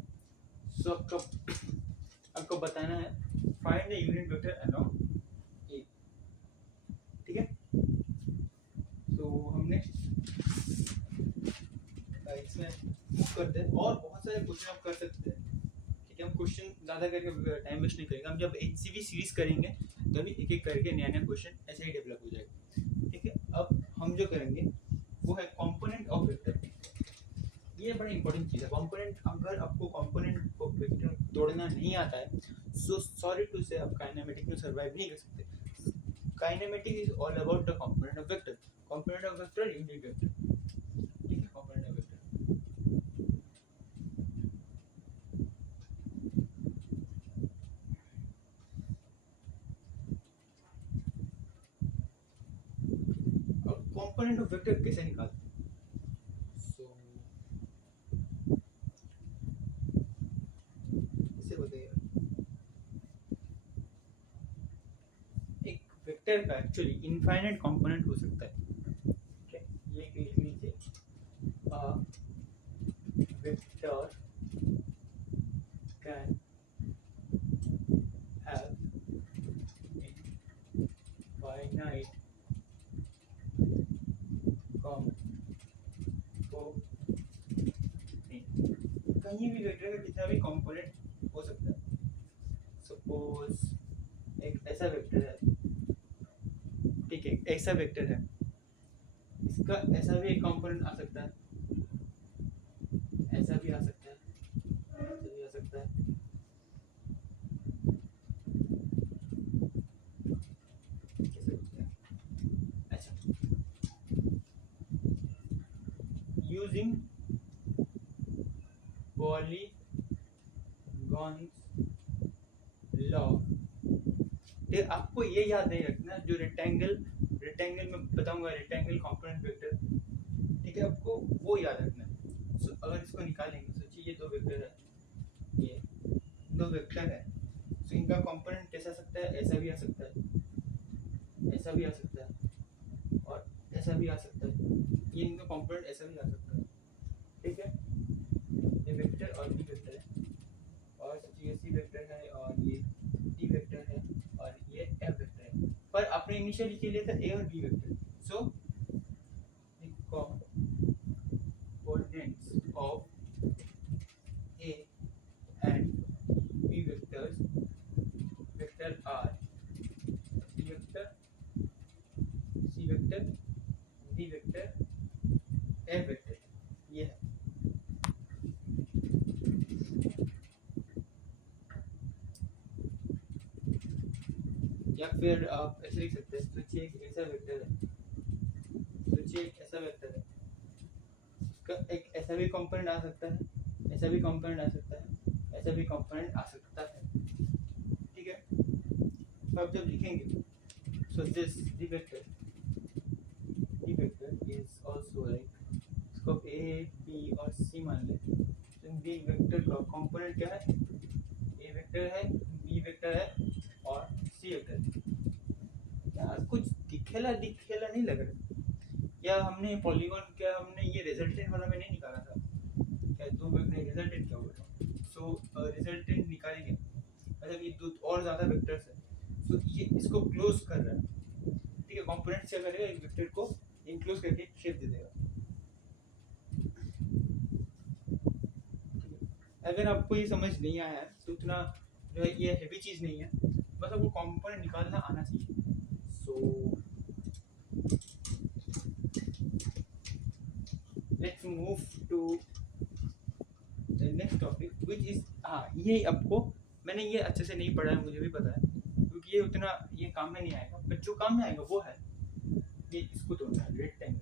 सो आपको बताना है find the unit vector along a, ठीक है। तो हमने इसमें मूव करते हैं और बहुत सारे क्वेश्चन आप कर सकते हैं, ठीक है। हम क्वेश्चन ज़्यादा करके टाइम वेस्ट नहीं करेंगे, हम जब HCV सीरीज करेंगे तभी एक एक करके नया नया क्वेश्चन ऐसे ही डेवलप हो जाएगा, ठीक है। अब हम जो करेंगे वो है कंपोनेंट ऑफ वेक्टर। ये बड़ा इंपॉर्टेंट चीज़ है कंपोनेंट। अगर आपको कंपोनेंट को वेक्टर तोड़ना नहीं आता है, सो सॉरी टू से आप काइनेमेटिक में सर्वाइव नहीं कर सकते। Kinematic is all about the component of vector, component of vector unit vector, ठीक है। कंपोनेंट ऑफ वेक्टर और कंपोनेंट ऑफ वेक्टर कैसे निकालते हैं, सो इसे बताइए। एक वेक्टर का एक्चुअली इनफाइनाइट कंपोनेंट हो सकता है, ठीक है। ये लिख लीजिए, वेक्टर कैन have finite कहीं भी वेक्टर का कितना भी कंपोनेंट हो सकता है। सपोज एक ऐसा वेक्टर है, ठीक है, ऐसा वेक्टर है, इसका ऐसा भी एक कंपोनेंट आ सकता है, ऐसा भी आ सकता है, ऐसा भी आ सकता है, कैसे होता है। अच्छा, यूजिंग पॉलीगॉन्स लॉ, ठीक, आपको ये याद नहीं रखना, जो रेक्टेंगल में बताऊंगा, रेक्टेंगल कंपोनेंट वेक्टर, ठीक है, आपको वो याद रखना है। सो अगर इसको निकालेंगे, सोचिए ये दो वेक्टर है, ये दो वेक्टर है, सो इनका कंपोनेंट कैसा सकता है, ऐसा भी आ सकता है, ऐसा भी आ सकता है और ऐसा भी आ सकता है, ये इनका कंपोनेंट ऐसा भी आ सकता है, ठीक है। ये वेक्टर और बी वेक्टर है, और सोचिए सी वेक्टर है और ये डी वेक्टर है और ये एफ वेक्टर है, पर आपने इनिशियली के लिए था ए और B vector. So components of A and B vectors vector are C vector, C vector, D vector, F vector। ये है, या फिर आप ऐसे लिख सकते हैं, सोचिए एक ऐसा वेक्टर है, सोचिए एक ऐसा वेक्टर है, उसका एक ऐसा भी कंपोनेंट आ सकता है, ऐसा भी कंपोनेंट आ सकता है, ऐसा ऐसा भी कंपोनेंट आ सकता है, ठीक है। तो आप जब लिखेंगे so this D vector is also like इसको ए बी और सी मान ले, तो डी वेक्टर का कंपोनेंट क्या है, ए वेक्टर है, बी वेक्टर है और सी वेक्टर है। यार कुछ दिखेला नहीं लग रहा, या हमने पॉलीगॉन क्या हमने ये रिजल्टेंट वाला में नहीं निकाला था क्या, दो वेक्टर रिजल्टेंट क्या होगा, सो रिजल्टेंट निकालेंगे मतलब ये दो और ज़्यादा वेक्टर्स है, सो ये इसको क्लोज कर रहा है, ठीक है। कंपोनेंट क्या करेगा, एक वेक्टर को इनक्लोज करके शेप दे देगा। अगर आपको ये समझ नहीं आया तो उतना जो है ये हेवी चीज़ नहीं है, बस आपको कंपोनेंट निकालना आना चाहिए। So let's move to the next topic which is, हाँ ये आपको मैंने ये अच्छे से नहीं पढ़ा है, मुझे भी पता है, क्योंकि ये उतना ये काम में नहीं आएगा, बट जो काम में आएगा वो है ये इसको तोड़ना है, rectangle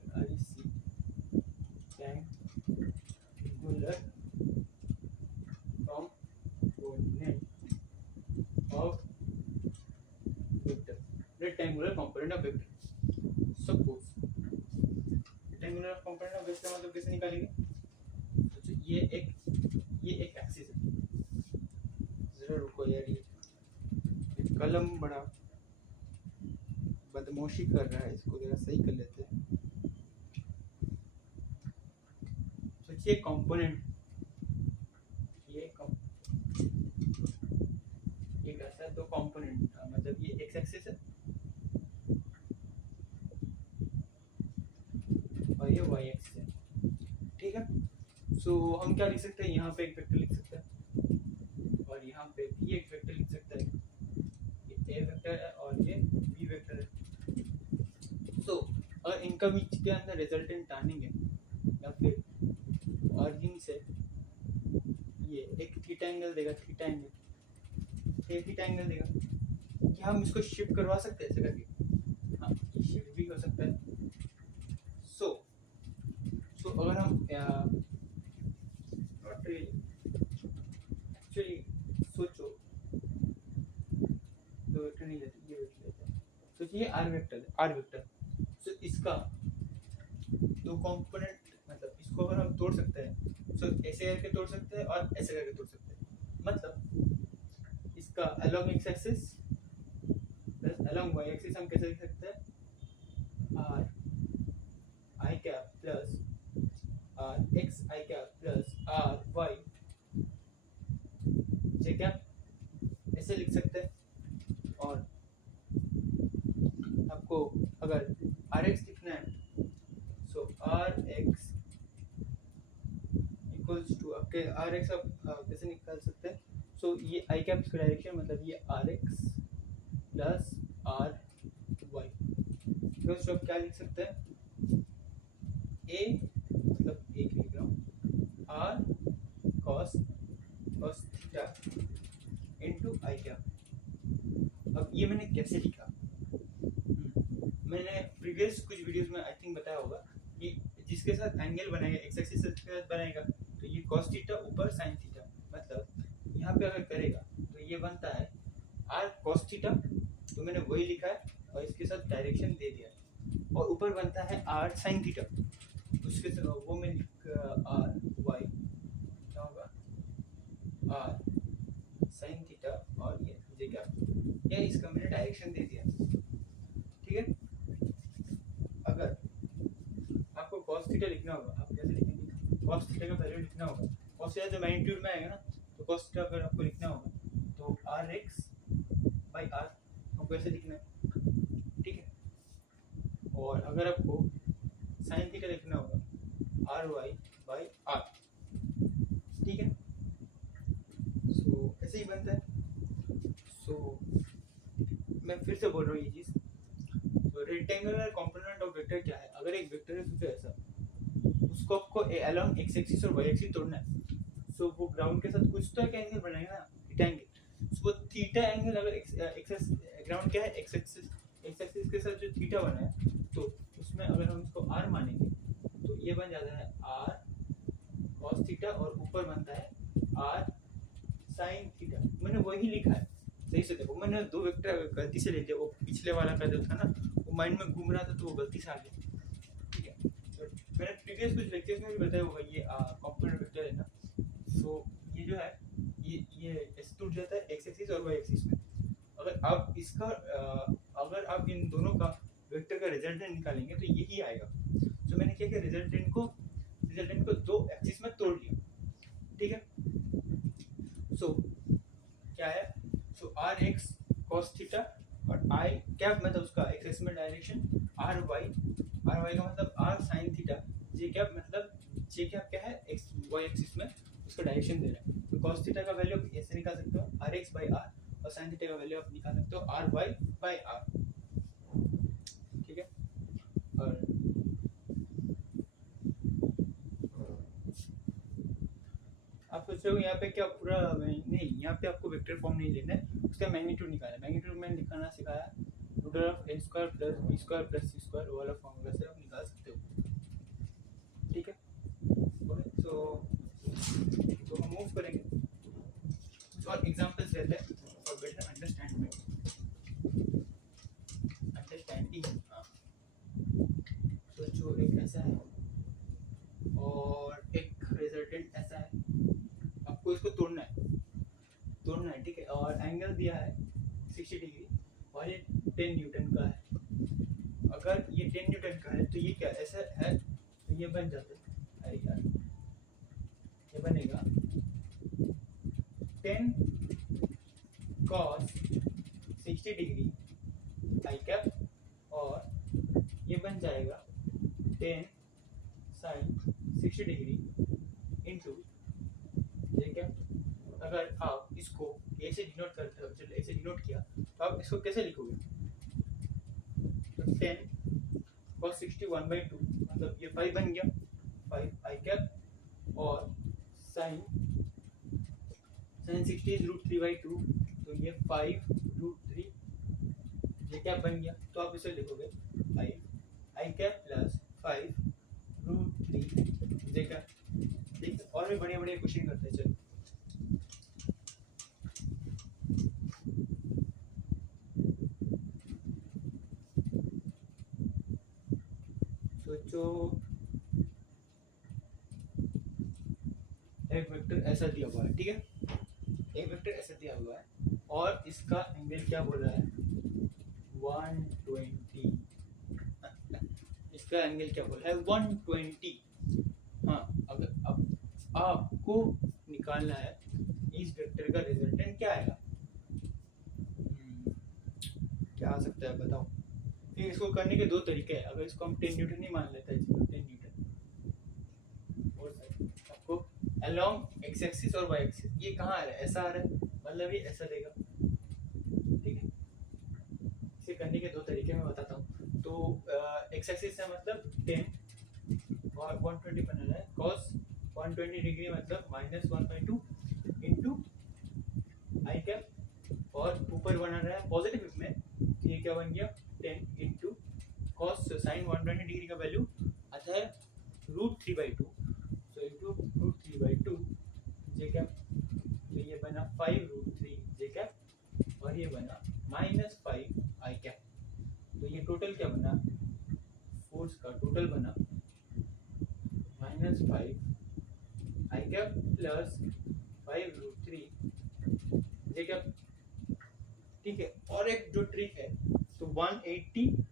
rectangular component of vector, rectangular component of vector. Suppose rectangular component of vector मतलब कैसे निकालेंगे, तो ये एक एक्सिस है, जरा रुको यार, ये कलम बड़ा बदमाशी कर रहा है, इसको जरा सही कर लेते हैं। सोचिए कंपोनेंट एक ऐसा दो कंपोनेंट मतलब ये एक्स एक्सिस है और ये वाई एक्सिस है, ठीक है। सो हम क्या लिख सकते हैं, यहाँ पे एक वेक्टर लिख सकते हैं और यहाँ पे भी एक वेक्टर लिख सकते हैं, ये ए वेक्टर है और ये बी वेक्टर है। सो अगर इनका बीच के अंदर रिजल्टेंट आनेंगे या फिर ऑरिजिन से ये एक थीटा एंगल देगा, थीटा एंगल देगा, क्या हम इसको शिफ्ट करवा सकते हैं ऐसे करके, हाँ ये शिफ्ट भी हो सकता है। सो अगर हम एक्चुअली सोचो, दो वेक्टर नहीं लेते, ये वेक्टर लेते हैं, सोचिए आर वेक्टर, सो इसका दो कंपोनेंट मतलब इसको अगर हम तोड़ सकते हैं, सो ऐसे करके तोड़ सकते हैं और ऐसे करके तोड़ सकते हैं, मतलब इसका along x axis plus along y axis हम कैसे लिख सकते हैं, r I cap plus r x I cap plus r y j cap ऐसे लिख सकते हैं। और आपको अगर rx लिखना है, सो rx इक्वल्स टू आपके rx आप कैसे निकाल सकते हैं, सो ये आई कैप्स का डायरेक्शन मतलब ये R X plus R Y, तो आप क्या लिख सकते हैं, ए मतलब एक लिख रहा हूँ R cos theta into I cap. अब ये मैंने कैसे लिखा, मैंने प्रीवियस कुछ वीडियोस में आई थिंक बताया होगा कि जिसके साथ एंगल बनाएगा एक्स एक्सिस के साथ बनाएगा तो ये कॉस थीटा ऊपर साइन थीटा, मतलब यहाँ पे अगर करेगा तो ये बनता है आर कॉस थीटा, तो मैंने वही लिखा है और इसके साथ डायरेक्शन दे दिया है, और ऊपर बनता है आर साइन थीटा, उसके साथ वो मैं आर वाई क्या होगा आर साइन थीटा और ये जे कैप, या इसका मैंने डायरेक्शन दे दिया, ठीक है। अगर आपको cos थीटा लिखना होगा, आप कैसे लिखेंगे, cos थीटा का वैल्यू लिखना होगा, cos थीटा जो मैग्नीट्यूड में आएगा ना, तो cos थीटा अगर आपको लिखना होगा तो rx by r आपको ऐसे लिखना है, ठीक है। और अगर आपको sin थीटा लिखना होगा ry by r, ठीक है। सो ऐसे ही बनता है। सो मैं फिर से बोल रहा हूँ ये चीज़, रेक्टेंगुलर कंपोनेंट ऑफ वेक्टर क्या है, अगर एक वेक्टर है सोचो ऐसा, उसको आपको अलोंग एक्स एक्सिस और वाई एक्सिस तोड़ना है, सो वो ग्राउंड के साथ कुछ तो एक एंगल बनाएगा ना, theta angle, so theta angle अगर एक्सिस ग्राउंड क्या है एक्स एक्सिस के साथ जो थीटा बना है, तो उसमें अगर हम इसको आर मानेंगे तो ये बन जाता है आर कॉस थीटा और ऊपर बनता है आर साइन थीटा, मैंने वही लिखा है। सही से देखो, मैंने दो वेक्टर गलती से ले लिया, वो पिछले वाला का जो था ना वो माइंड में घूम रहा था तो वो गलती से आ गया। ठीक है, तो मैंने प्रीवियस कुछ लेक्चर्स में भी बताया होगा ये कंपोनेंट वेक्टर है ना। सो ये जो है ये ऐसे टूट जाता है एक्स एक्सिस और वाई एक्सिस में। अगर आप इसका अगर आप इन दोनों का वेक्टर का रिजल्टेंट निकालेंगे तो यही आएगा। तो मैंने क्या किया, रिजल्टेंट को दो एक्सिस में तोड़ लिया। ठीक है, सो क्या है, सो आर एक्स कॉस थीटा और आई क्या मतलब उसका एक्सिस में डायरेक्शन आर वाई का मतलब आर साइन थीटा, जे क्या मतलब जे क्या है एक्स वाई एक्सिस में उसका डायरेक्शन दे रहा है। तो कॉस थीटा का वैल्यू ऐसे निकाल सकते हो आर एक्स बाई आर, और साइन थीटा का वैल्यू आप निकाल सकते हो आर वाई बाई आर। ठीक है, और आप सोच रहे हो यहाँ पे क्या पूरा नहीं, यहाँ पे आपको वेक्टर फॉर्म नहीं लेना है, उसका मैग्नीट्यूड निकालना है। मैग्नीट्यूड मैंने निकालना सिखाया, root of A square plus B square plus C square वाला फॉर्मूला से आप निकाल सकते हो। ठीक है, तो हम मूव करेंगे और एग्जांपल्स रहते हैं फॉर बेटर अंडरस्टैंडिंग। सोचो एक ऐसा है और एक रिजल्टेंट ऐसा है, आपको इसको तोड़ना है। ठीक है, और एंगल दिया है 60 डिग्री और ये 10 न्यूटन का है। अगर ये 10 न्यूटन का है तो ये क्या ऐसा है, तो ये बन जाता है, अरे यार ये बनेगा 10 cos 60 डिग्री आई कैप, और ये बन जाएगा 10 sin 60 डिग्री इंटू जे कैप। अगर आप इसको ए से डिनोट करते हो, चलो ए से डिनोट किया, तो आप इसको कैसे लिखोगे, तो 10 cos 60 1/2 मतलब ये 5 बन गया, 5 आई कैप, और sin 60 is √3/2 तो ये 5√3 ये क्या बन गया। तो आप इसे लिखोगे 5 i cap plus 5√3 J cap. ठीक है, और भी बढ़िया बढ़िया क्वेश्चन करते हैं। चलो सोचो एक वेक्टर ऐसा दिया हुआ है। ठीक है, एक वेक्टर ऐसा दिया हुआ है और इसका एंगल क्या बोल रहा है 120। इसका एंगल क्या बोल रहा है 120। हाँ, अगर अब आपको निकालना है इस वेक्टर का रिजल्टेंट क्या आएगा, क्या आ सकता है बताओ। फिर इसको करने के दो तरीके हैं। अगर इसको हम 10 न्यूटन ही मान लेते हैं, 10 न्यूटन, और आपको अलोंग एक्स एक्सिस और वाई एक्सिस ये कहाँ आ रहा है, ऐसा आ रहा है, मतलब ये ऐसा देगा। ठीक है, इसे करने के दो तरीके मैं बताता हूँ। तो एक्स एक्सिस है मतलब 10 और 120 बनाना है, cos 120 डिग्री मतलब -1/2 इंटू आई कैप, और ऊपर बना रहा है पॉजिटिव में, तो ये क्या बन गया 10 इंटू cos sin 120 डिग्री का वैल्यू आता है √3/2, तो इंटू √3/2 जे कैप, तो ये बना 5√3 जे कैप, और ये बना -5 आई कैप। तो ये टोटल क्या बना, फोर्स का टोटल बना -5 i cap plus 5√3 J cap. ठीक है, और एक जो ट्रिक है, तो 180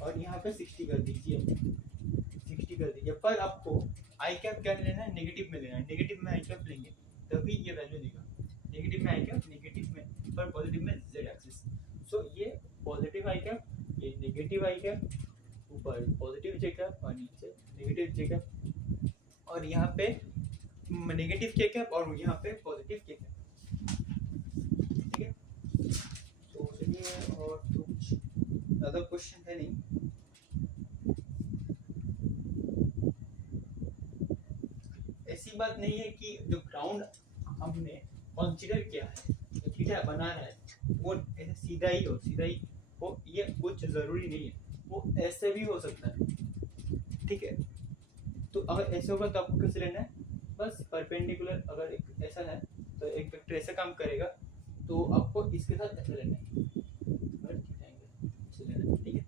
और यहाँ पे 60 कर दीजिए, 60 कर दीजिए, पर आपको आई कैप क्या लेना है, नेगेटिव में लेना है। नेगेटिव में आई कैप लेंगे तभी ये वैल्यू देगा, नेगेटिव में आई कैप, नेगेटिव में पर पॉजिटिव में जेड एक्सिस। सो ये पॉजिटिव आई कैप, ये नेगेटिव आई कैप, ऊपर पॉजिटिव जे कैप और नीचे नेगेटिव जे कैप, और यहाँ पे नेगेटिव के कैप और यहाँ पे पॉजिटिव के कैप। ठीक है, तो चलिए, और तो कुछ ज़्यादा क्वेश्चन है नहीं। ऐसी बात नहीं है कि जो ग्राउंड हमने कंसीडर किया है, जो थीटा बना रहा है, वो ऐसे सीधा ही हो, ये कुछ ज़रूरी नहीं है, वो ऐसे भी हो सकता है। ठीक है, तो अगर ऐसे होगा तो आपको कैसे लेना है, बस परपेंडिकुलर, अगर एक ऐसा है तो एक वेक्टर ऐसा काम करेगा, तो आपको इसके साथ ऐसा लेना है, ठीक है।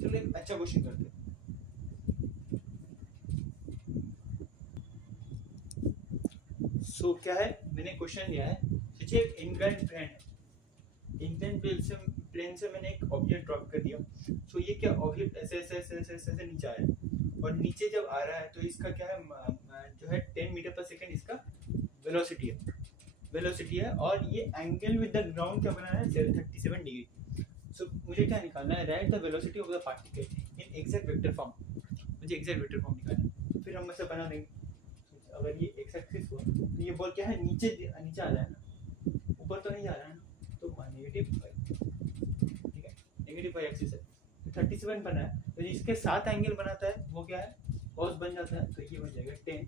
चलो एक अच्छा क्वेश्चन करते हैं। सो क्या है, मैंने क्वेश्चन लिया है, सोचिए इंक्लाइंड प्लेन है, इंक्लाइंड प्लेन से मैंने एक ऑब्जेक्ट ड्रॉप कर दिया। सो ये क्या ऑब्जेक्ट ऐसे ऐसे ऐसे ऐसे ऐसे ऐसे नीचे आया, और नीचे जब आ रहा है तो इसका क्या है, जो है 10 मीटर पर सेकेंड इसका वेलोसिटी है, और ये एंगल विद द ग्राउंड क्या बना है 37 डिग्री। सो मुझे क्या निकालना है, right the velocity of the particle in exact vector form, मुझे एग्जैक्ट वेक्टर फॉर्म निकालना है, फिर हम ऐसे बना देंगे। अगर ये एक्स एक्सिस हुआ तो ये बॉल क्या है, नीचे नीचे आ रहा है ना, ऊपर तो नहीं जा रहा है ना, तो -5, ठीक है, -5 एक्सिस है, तो 37 बना है, तो इसके साथ एंगल बनाता है वो क्या है, कॉस बन जाता है, तो ये बन जाएगा 10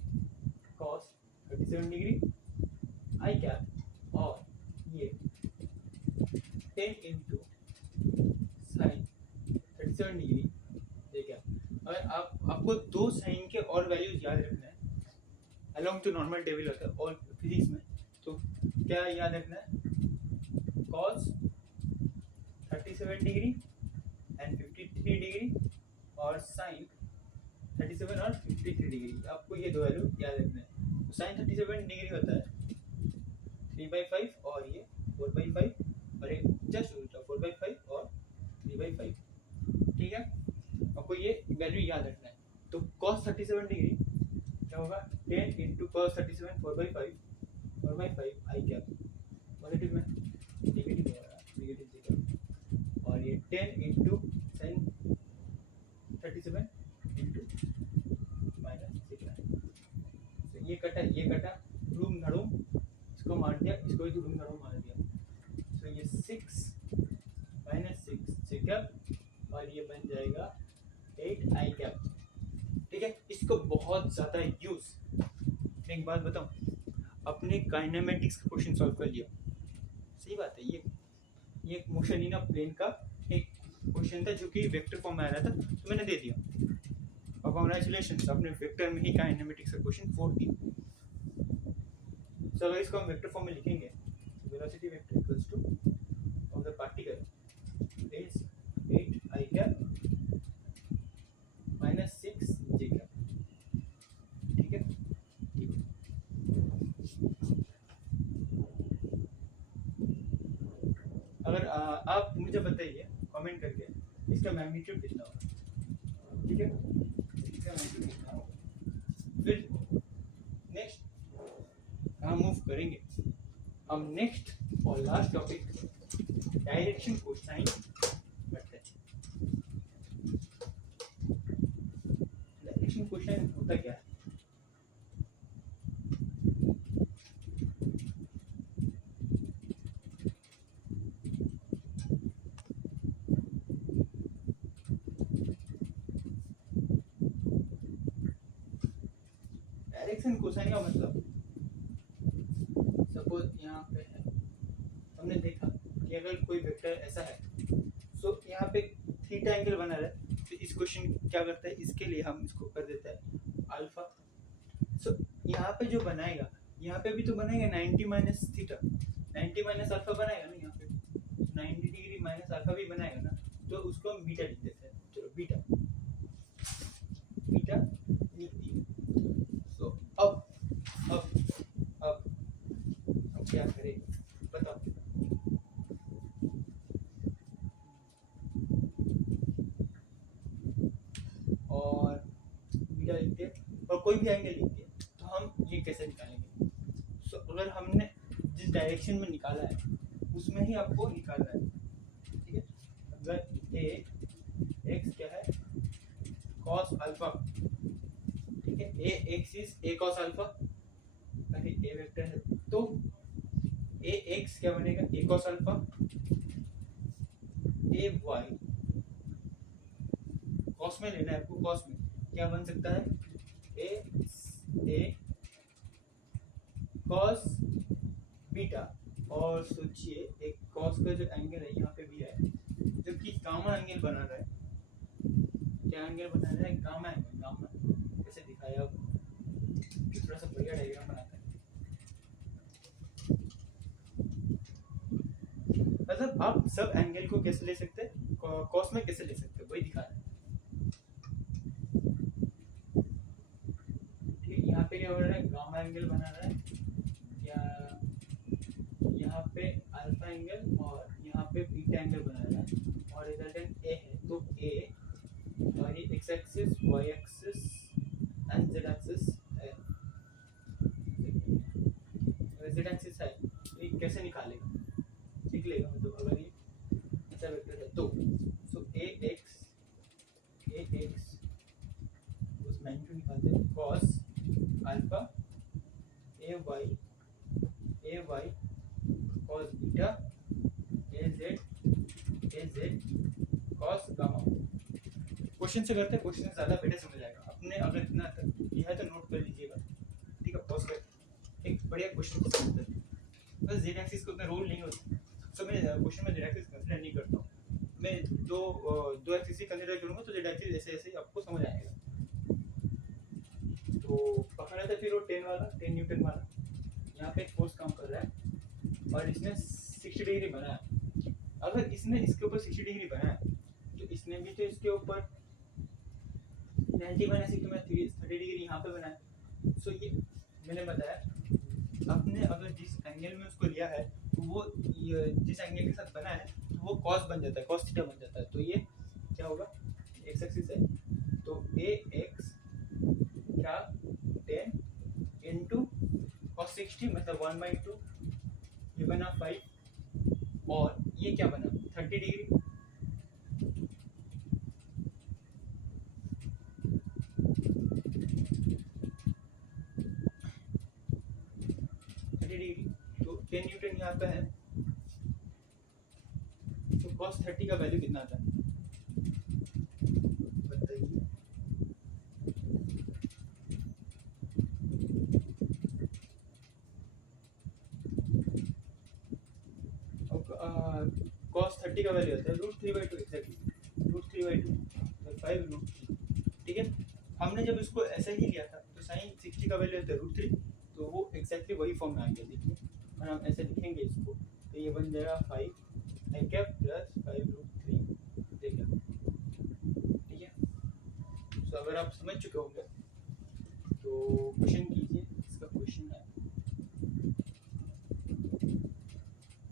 कॉस 37 डिग्री आई कैप, और ये 10 इंटू साइन 37 डिग्री, ठीक है। अगर आपको दो साइन के और वैल्यूज याद रखना है अलॉन्ग टू नॉर्मल टेबल होता है और फिजिक्स में, तो क्या याद रखना है, cos 37 डिग्री एंड 53 डिग्री, और sin 37 और 53 डिग्री, आपको ये दो वैल्यू याद रखना है। तो sin 37 डिग्री होता है 3/5 और ये 4/5, और एक जस्ट उल्टा 4/5 और 3/5, ठीक है। आपको ये वैल्यू याद रखना है। तो cos 37 डिग्री क्या होगा, 10 इंटू cos 37 4/5 आई कैप, पॉजिटिव में नेगेटिव होगा, नेगेटिव सीखा, और ये 10 इंटू sin 37 इंटू -6, तो ये कटा धूम धड़ूम, इसको मार दिया, इसको भी धूम धड़ूम मार दिया, तो ये 6 -6 कैप, और ये बन जाएगा 8 आई कैप, ठीक है। इसको बहुत ज़्यादा यूज, मैं एक बात बताऊं, अपने काइनेमेटिक्स का क्वेश्चन सॉल्व कर लिया, सही बात है। ये मोशन इन अ प्लेन का एक क्वेश्चन था जो कि वेक्टर फॉर्म में आ रहा था, तो मैंने दे दिया, और कांग्रेचुलेशंस, आपने वेक्टर में ही काइनेमेटिक्स का क्वेश्चन 4 दिया। सो अगर इसको हम वेक्टर फॉर्म में लिखेंगे, velocity vector equals two of the particle is 8 I cap -6 J cap, ठीक है। अगर आप मुझे बताइए कमेंट करके इसका मैग्नीट्यूड कितना होगा, ठीक है, इसका मैग्नीट्यूड कितना होगा। फिर नेक्स्ट हम मूव करेंगे, हम नेक्स्ट और लास्ट टॉपिक डायरेक्शन कोसाइन करते हैं। डायरेक्शन कोसाइन होता क्या है, डायरेक्शन कोसाइन का मतलब, सपोज यहाँ पे है, हमने देखा कि अगर कोई वेक्टर ऐसा है, तो यहाँ पे थीटा एंगल बना रहा है, तो इस क्वेश्चन क्या करता है, इसके लिए हम इसको कर देते हैं अल्फा। सो यहाँ पे जो बनाएगा, यहाँ पे भी तो बनाएगा 90 माइनस थीटा, 90 माइनस अल्फा बनाएगा ना, यहाँ पे 90 डिग्री माइनस अल्फा भी बनाएगा ना, तो उसको हम बीटा लिख देते हैं। चलो बीटा लिख दिए। सो अब क्या करें बताओ, और बीटा लिखते और कोई भी एंगल लिखते, तो हम ये कैसे निकालेंगे। सो अगर हमने जिस डायरेक्शन में निकाला है उसमें ही आपको निकालना है, ठीक है। अगर ए एक्स क्या है, cos अल्फा, ठीक है, a x is a cos alpha, a vector है, तो ए एक्स क्या बनेगा, a cos alpha, A y cos में लेना है आपको, cos में क्या बन सकता है, ए cos बीटा, और सोचिए एक cos का जो एंगल है यहाँ पे भी है, जो कि गामा एंगल बना रहा है, क्या एंगल बनाना है, गामा एंगल। गामा कैसे दिखाया, अब थोड़ा सा बढ़िया डायग्राम बनाते हैं। मतलब आप सब एंगल को कैसे ले सकते हैं, कॉस में कैसे ले सकते हैं, वही दिखा रहे हैं। ठीक, यहाँ पे क्या हो रहा है, गामा एंगल बना रहा है, या यहाँ पे अल्फा एंगल और यहाँ पे बीटा एंगल बना रहा है, और रिजल्टेंट ए है, तो ए और ये X axis, Y axis and Z axis है। जेड एक्सिस है, ये कैसे निकालेगा, सीख लेगा। मतलब अगर ये ऐसा वेक्टर है तो ए एक्स उस मैग्नीट्यूड निकालते हैं, cos alpha A Y cos beta A Z cos gamma. Question से करते हैं, क्वेश्चन से ज़्यादा बेटर समझ आएगा। अपने अगर इतना यह है तो नोट कर लीजिएगा, ठीक है। पॉज कर एक बढ़िया क्वेश्चन को समझते हैं। बस जेड एक्सिस को उतना रोल नहीं होता, तो मैं क्वेश्चन में जेड एक्सिस कंसीडर नहीं करता हूँ। मैं दो एक्सिस ही कंसीडर करूँगा, तो जेड एक्सिस ऐसे ऐसे आपको समझ आएगा। तो पकड़ा था फिर वो 10 न्यूटन वाला, यहाँ पे एक फोर्स काम कर रहा है और इसने 60 डिग्री बनाया। अगर इसने इसके ऊपर 60 डिग्री बनाया तो इसने भी तो इसके ऊपर 90 बनाया, तो मैं 30 डिग्री यहाँ पे बनाया। सो ये मैंने बताया, आपने अगर जिस एंगल में उसको लिया है तो वो जिस एंगल के साथ बना है तो वो कॉस बन जाता है, कॉस थीटा बन जाता है। तो ये क्या होगा, एक्स एक्सिस है, तो ए एक्स क्या 10 इंटू कॉस 60 मतलब 1/2, ये बना 5, और ये क्या बना 30 डिग्री। तो 10 न्यूटन यहाँ पे है, तो cos 30 का वैल्यू कितना आता है बताइए। cos 30 का वैल्यू आता है √3/2, एग्जैक्टली √3/2, 5√3। ठीक है, हमने जब इसको ऐसे ही लिया था तो sin 60 का वैल्यू आता है √3, तो वो एग्जैक्टली वही फॉर्म में आ गया। देखिए, और हम ऐसे लिखेंगे इसको तो ये बन जाएगा 5 है क्या प्लस 5√3, देखिए। ठीक है, तो अगर आप समझ चुके होंगे तो क्वेश्चन कीजिए। इसका क्वेश्चन है,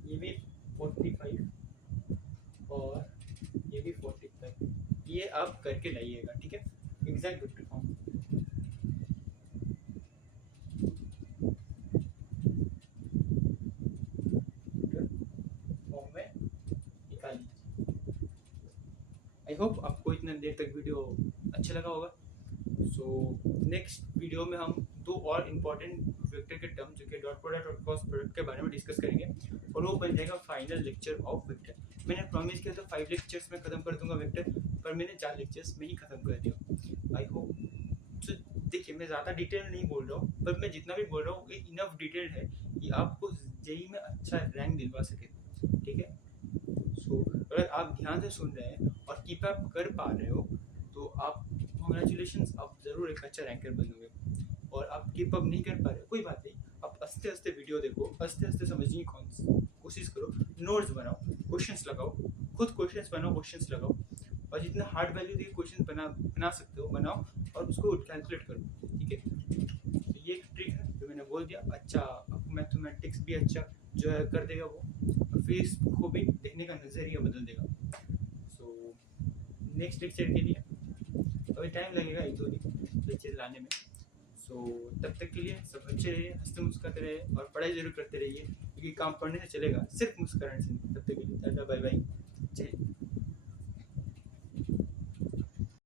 ये भी 45 और ये भी 45, ये आप करके लाइएगा, ठीक है, exact vector form. I hope आपको इतना देर तक वीडियो अच्छा लगा होगा। सो नेक्स्ट वीडियो में हम दो और इम्पॉर्टेंट वेक्टर के टर्म जो कि डॉट प्रोडक्ट और क्रॉस प्रोडक्ट के बारे में डिस्कस करेंगे, और वो बन जाएगा फाइनल लेक्चर ऑफ वेक्टर। मैंने प्रॉमिस किया था 5 लेक्चर्स में ख़त्म कर दूंगा वेक्टर, पर मैंने 4 लेक्चर्स में ही ख़त्म कर दिया। आई होप, तो देखिए मैं ज़्यादा डिटेल नहीं बोल रहा हूँ, पर मैं जितना भी बोल रहा हूँ ये इनफ डिटेल है कि आपको जेईई में अच्छा रैंक दिलवा सके, ठीक है। सो अगर आप ध्यान से सुन रहे हैं और कीप अप कर पा रहे हो तो आप कॉन्ग्रेचुलेशंस, आप ज़रूर एक अच्छा रैंकर बनोगे। और आप कीप अप नहीं कर पा रहे हो, कोई बात नहीं, आप आस्ते आस्ते वीडियो देखो, आस्ते आस्ते समझने की कोशिश करो, नोट्स बनाओ, क्वेश्चंस लगाओ, खुद क्वेश्चंस बनाओ, क्वेश्चंस लगाओ, और जितना हार्ड वैल्यू के क्वेश्चन बना सकते हो बनाओ, और उसको कैलकुलेट करो, ठीक है। तो ये एक ट्रिक है जो मैंने बोल दिया, अच्छा आपको मैथमेटिक्स भी अच्छा जो है कर देगा वो, और फिर इसको भी देखने का नज़रिया बदल देगा। सो नेक्स्ट लेक्चर के लिए अभी टाइम लगेगा 1-2 दिन लेक्चर लाने में। सो तब तक के लिए सब अच्छे रहिए, हंसते मुस्कुराते रहिए, और पढ़ाई जरूर करते रहिए, क्योंकि काम पढ़ने से चलेगा, सिर्फ मुस्कुराने से। तब तक के लिए टाटा बाय बाय, जय।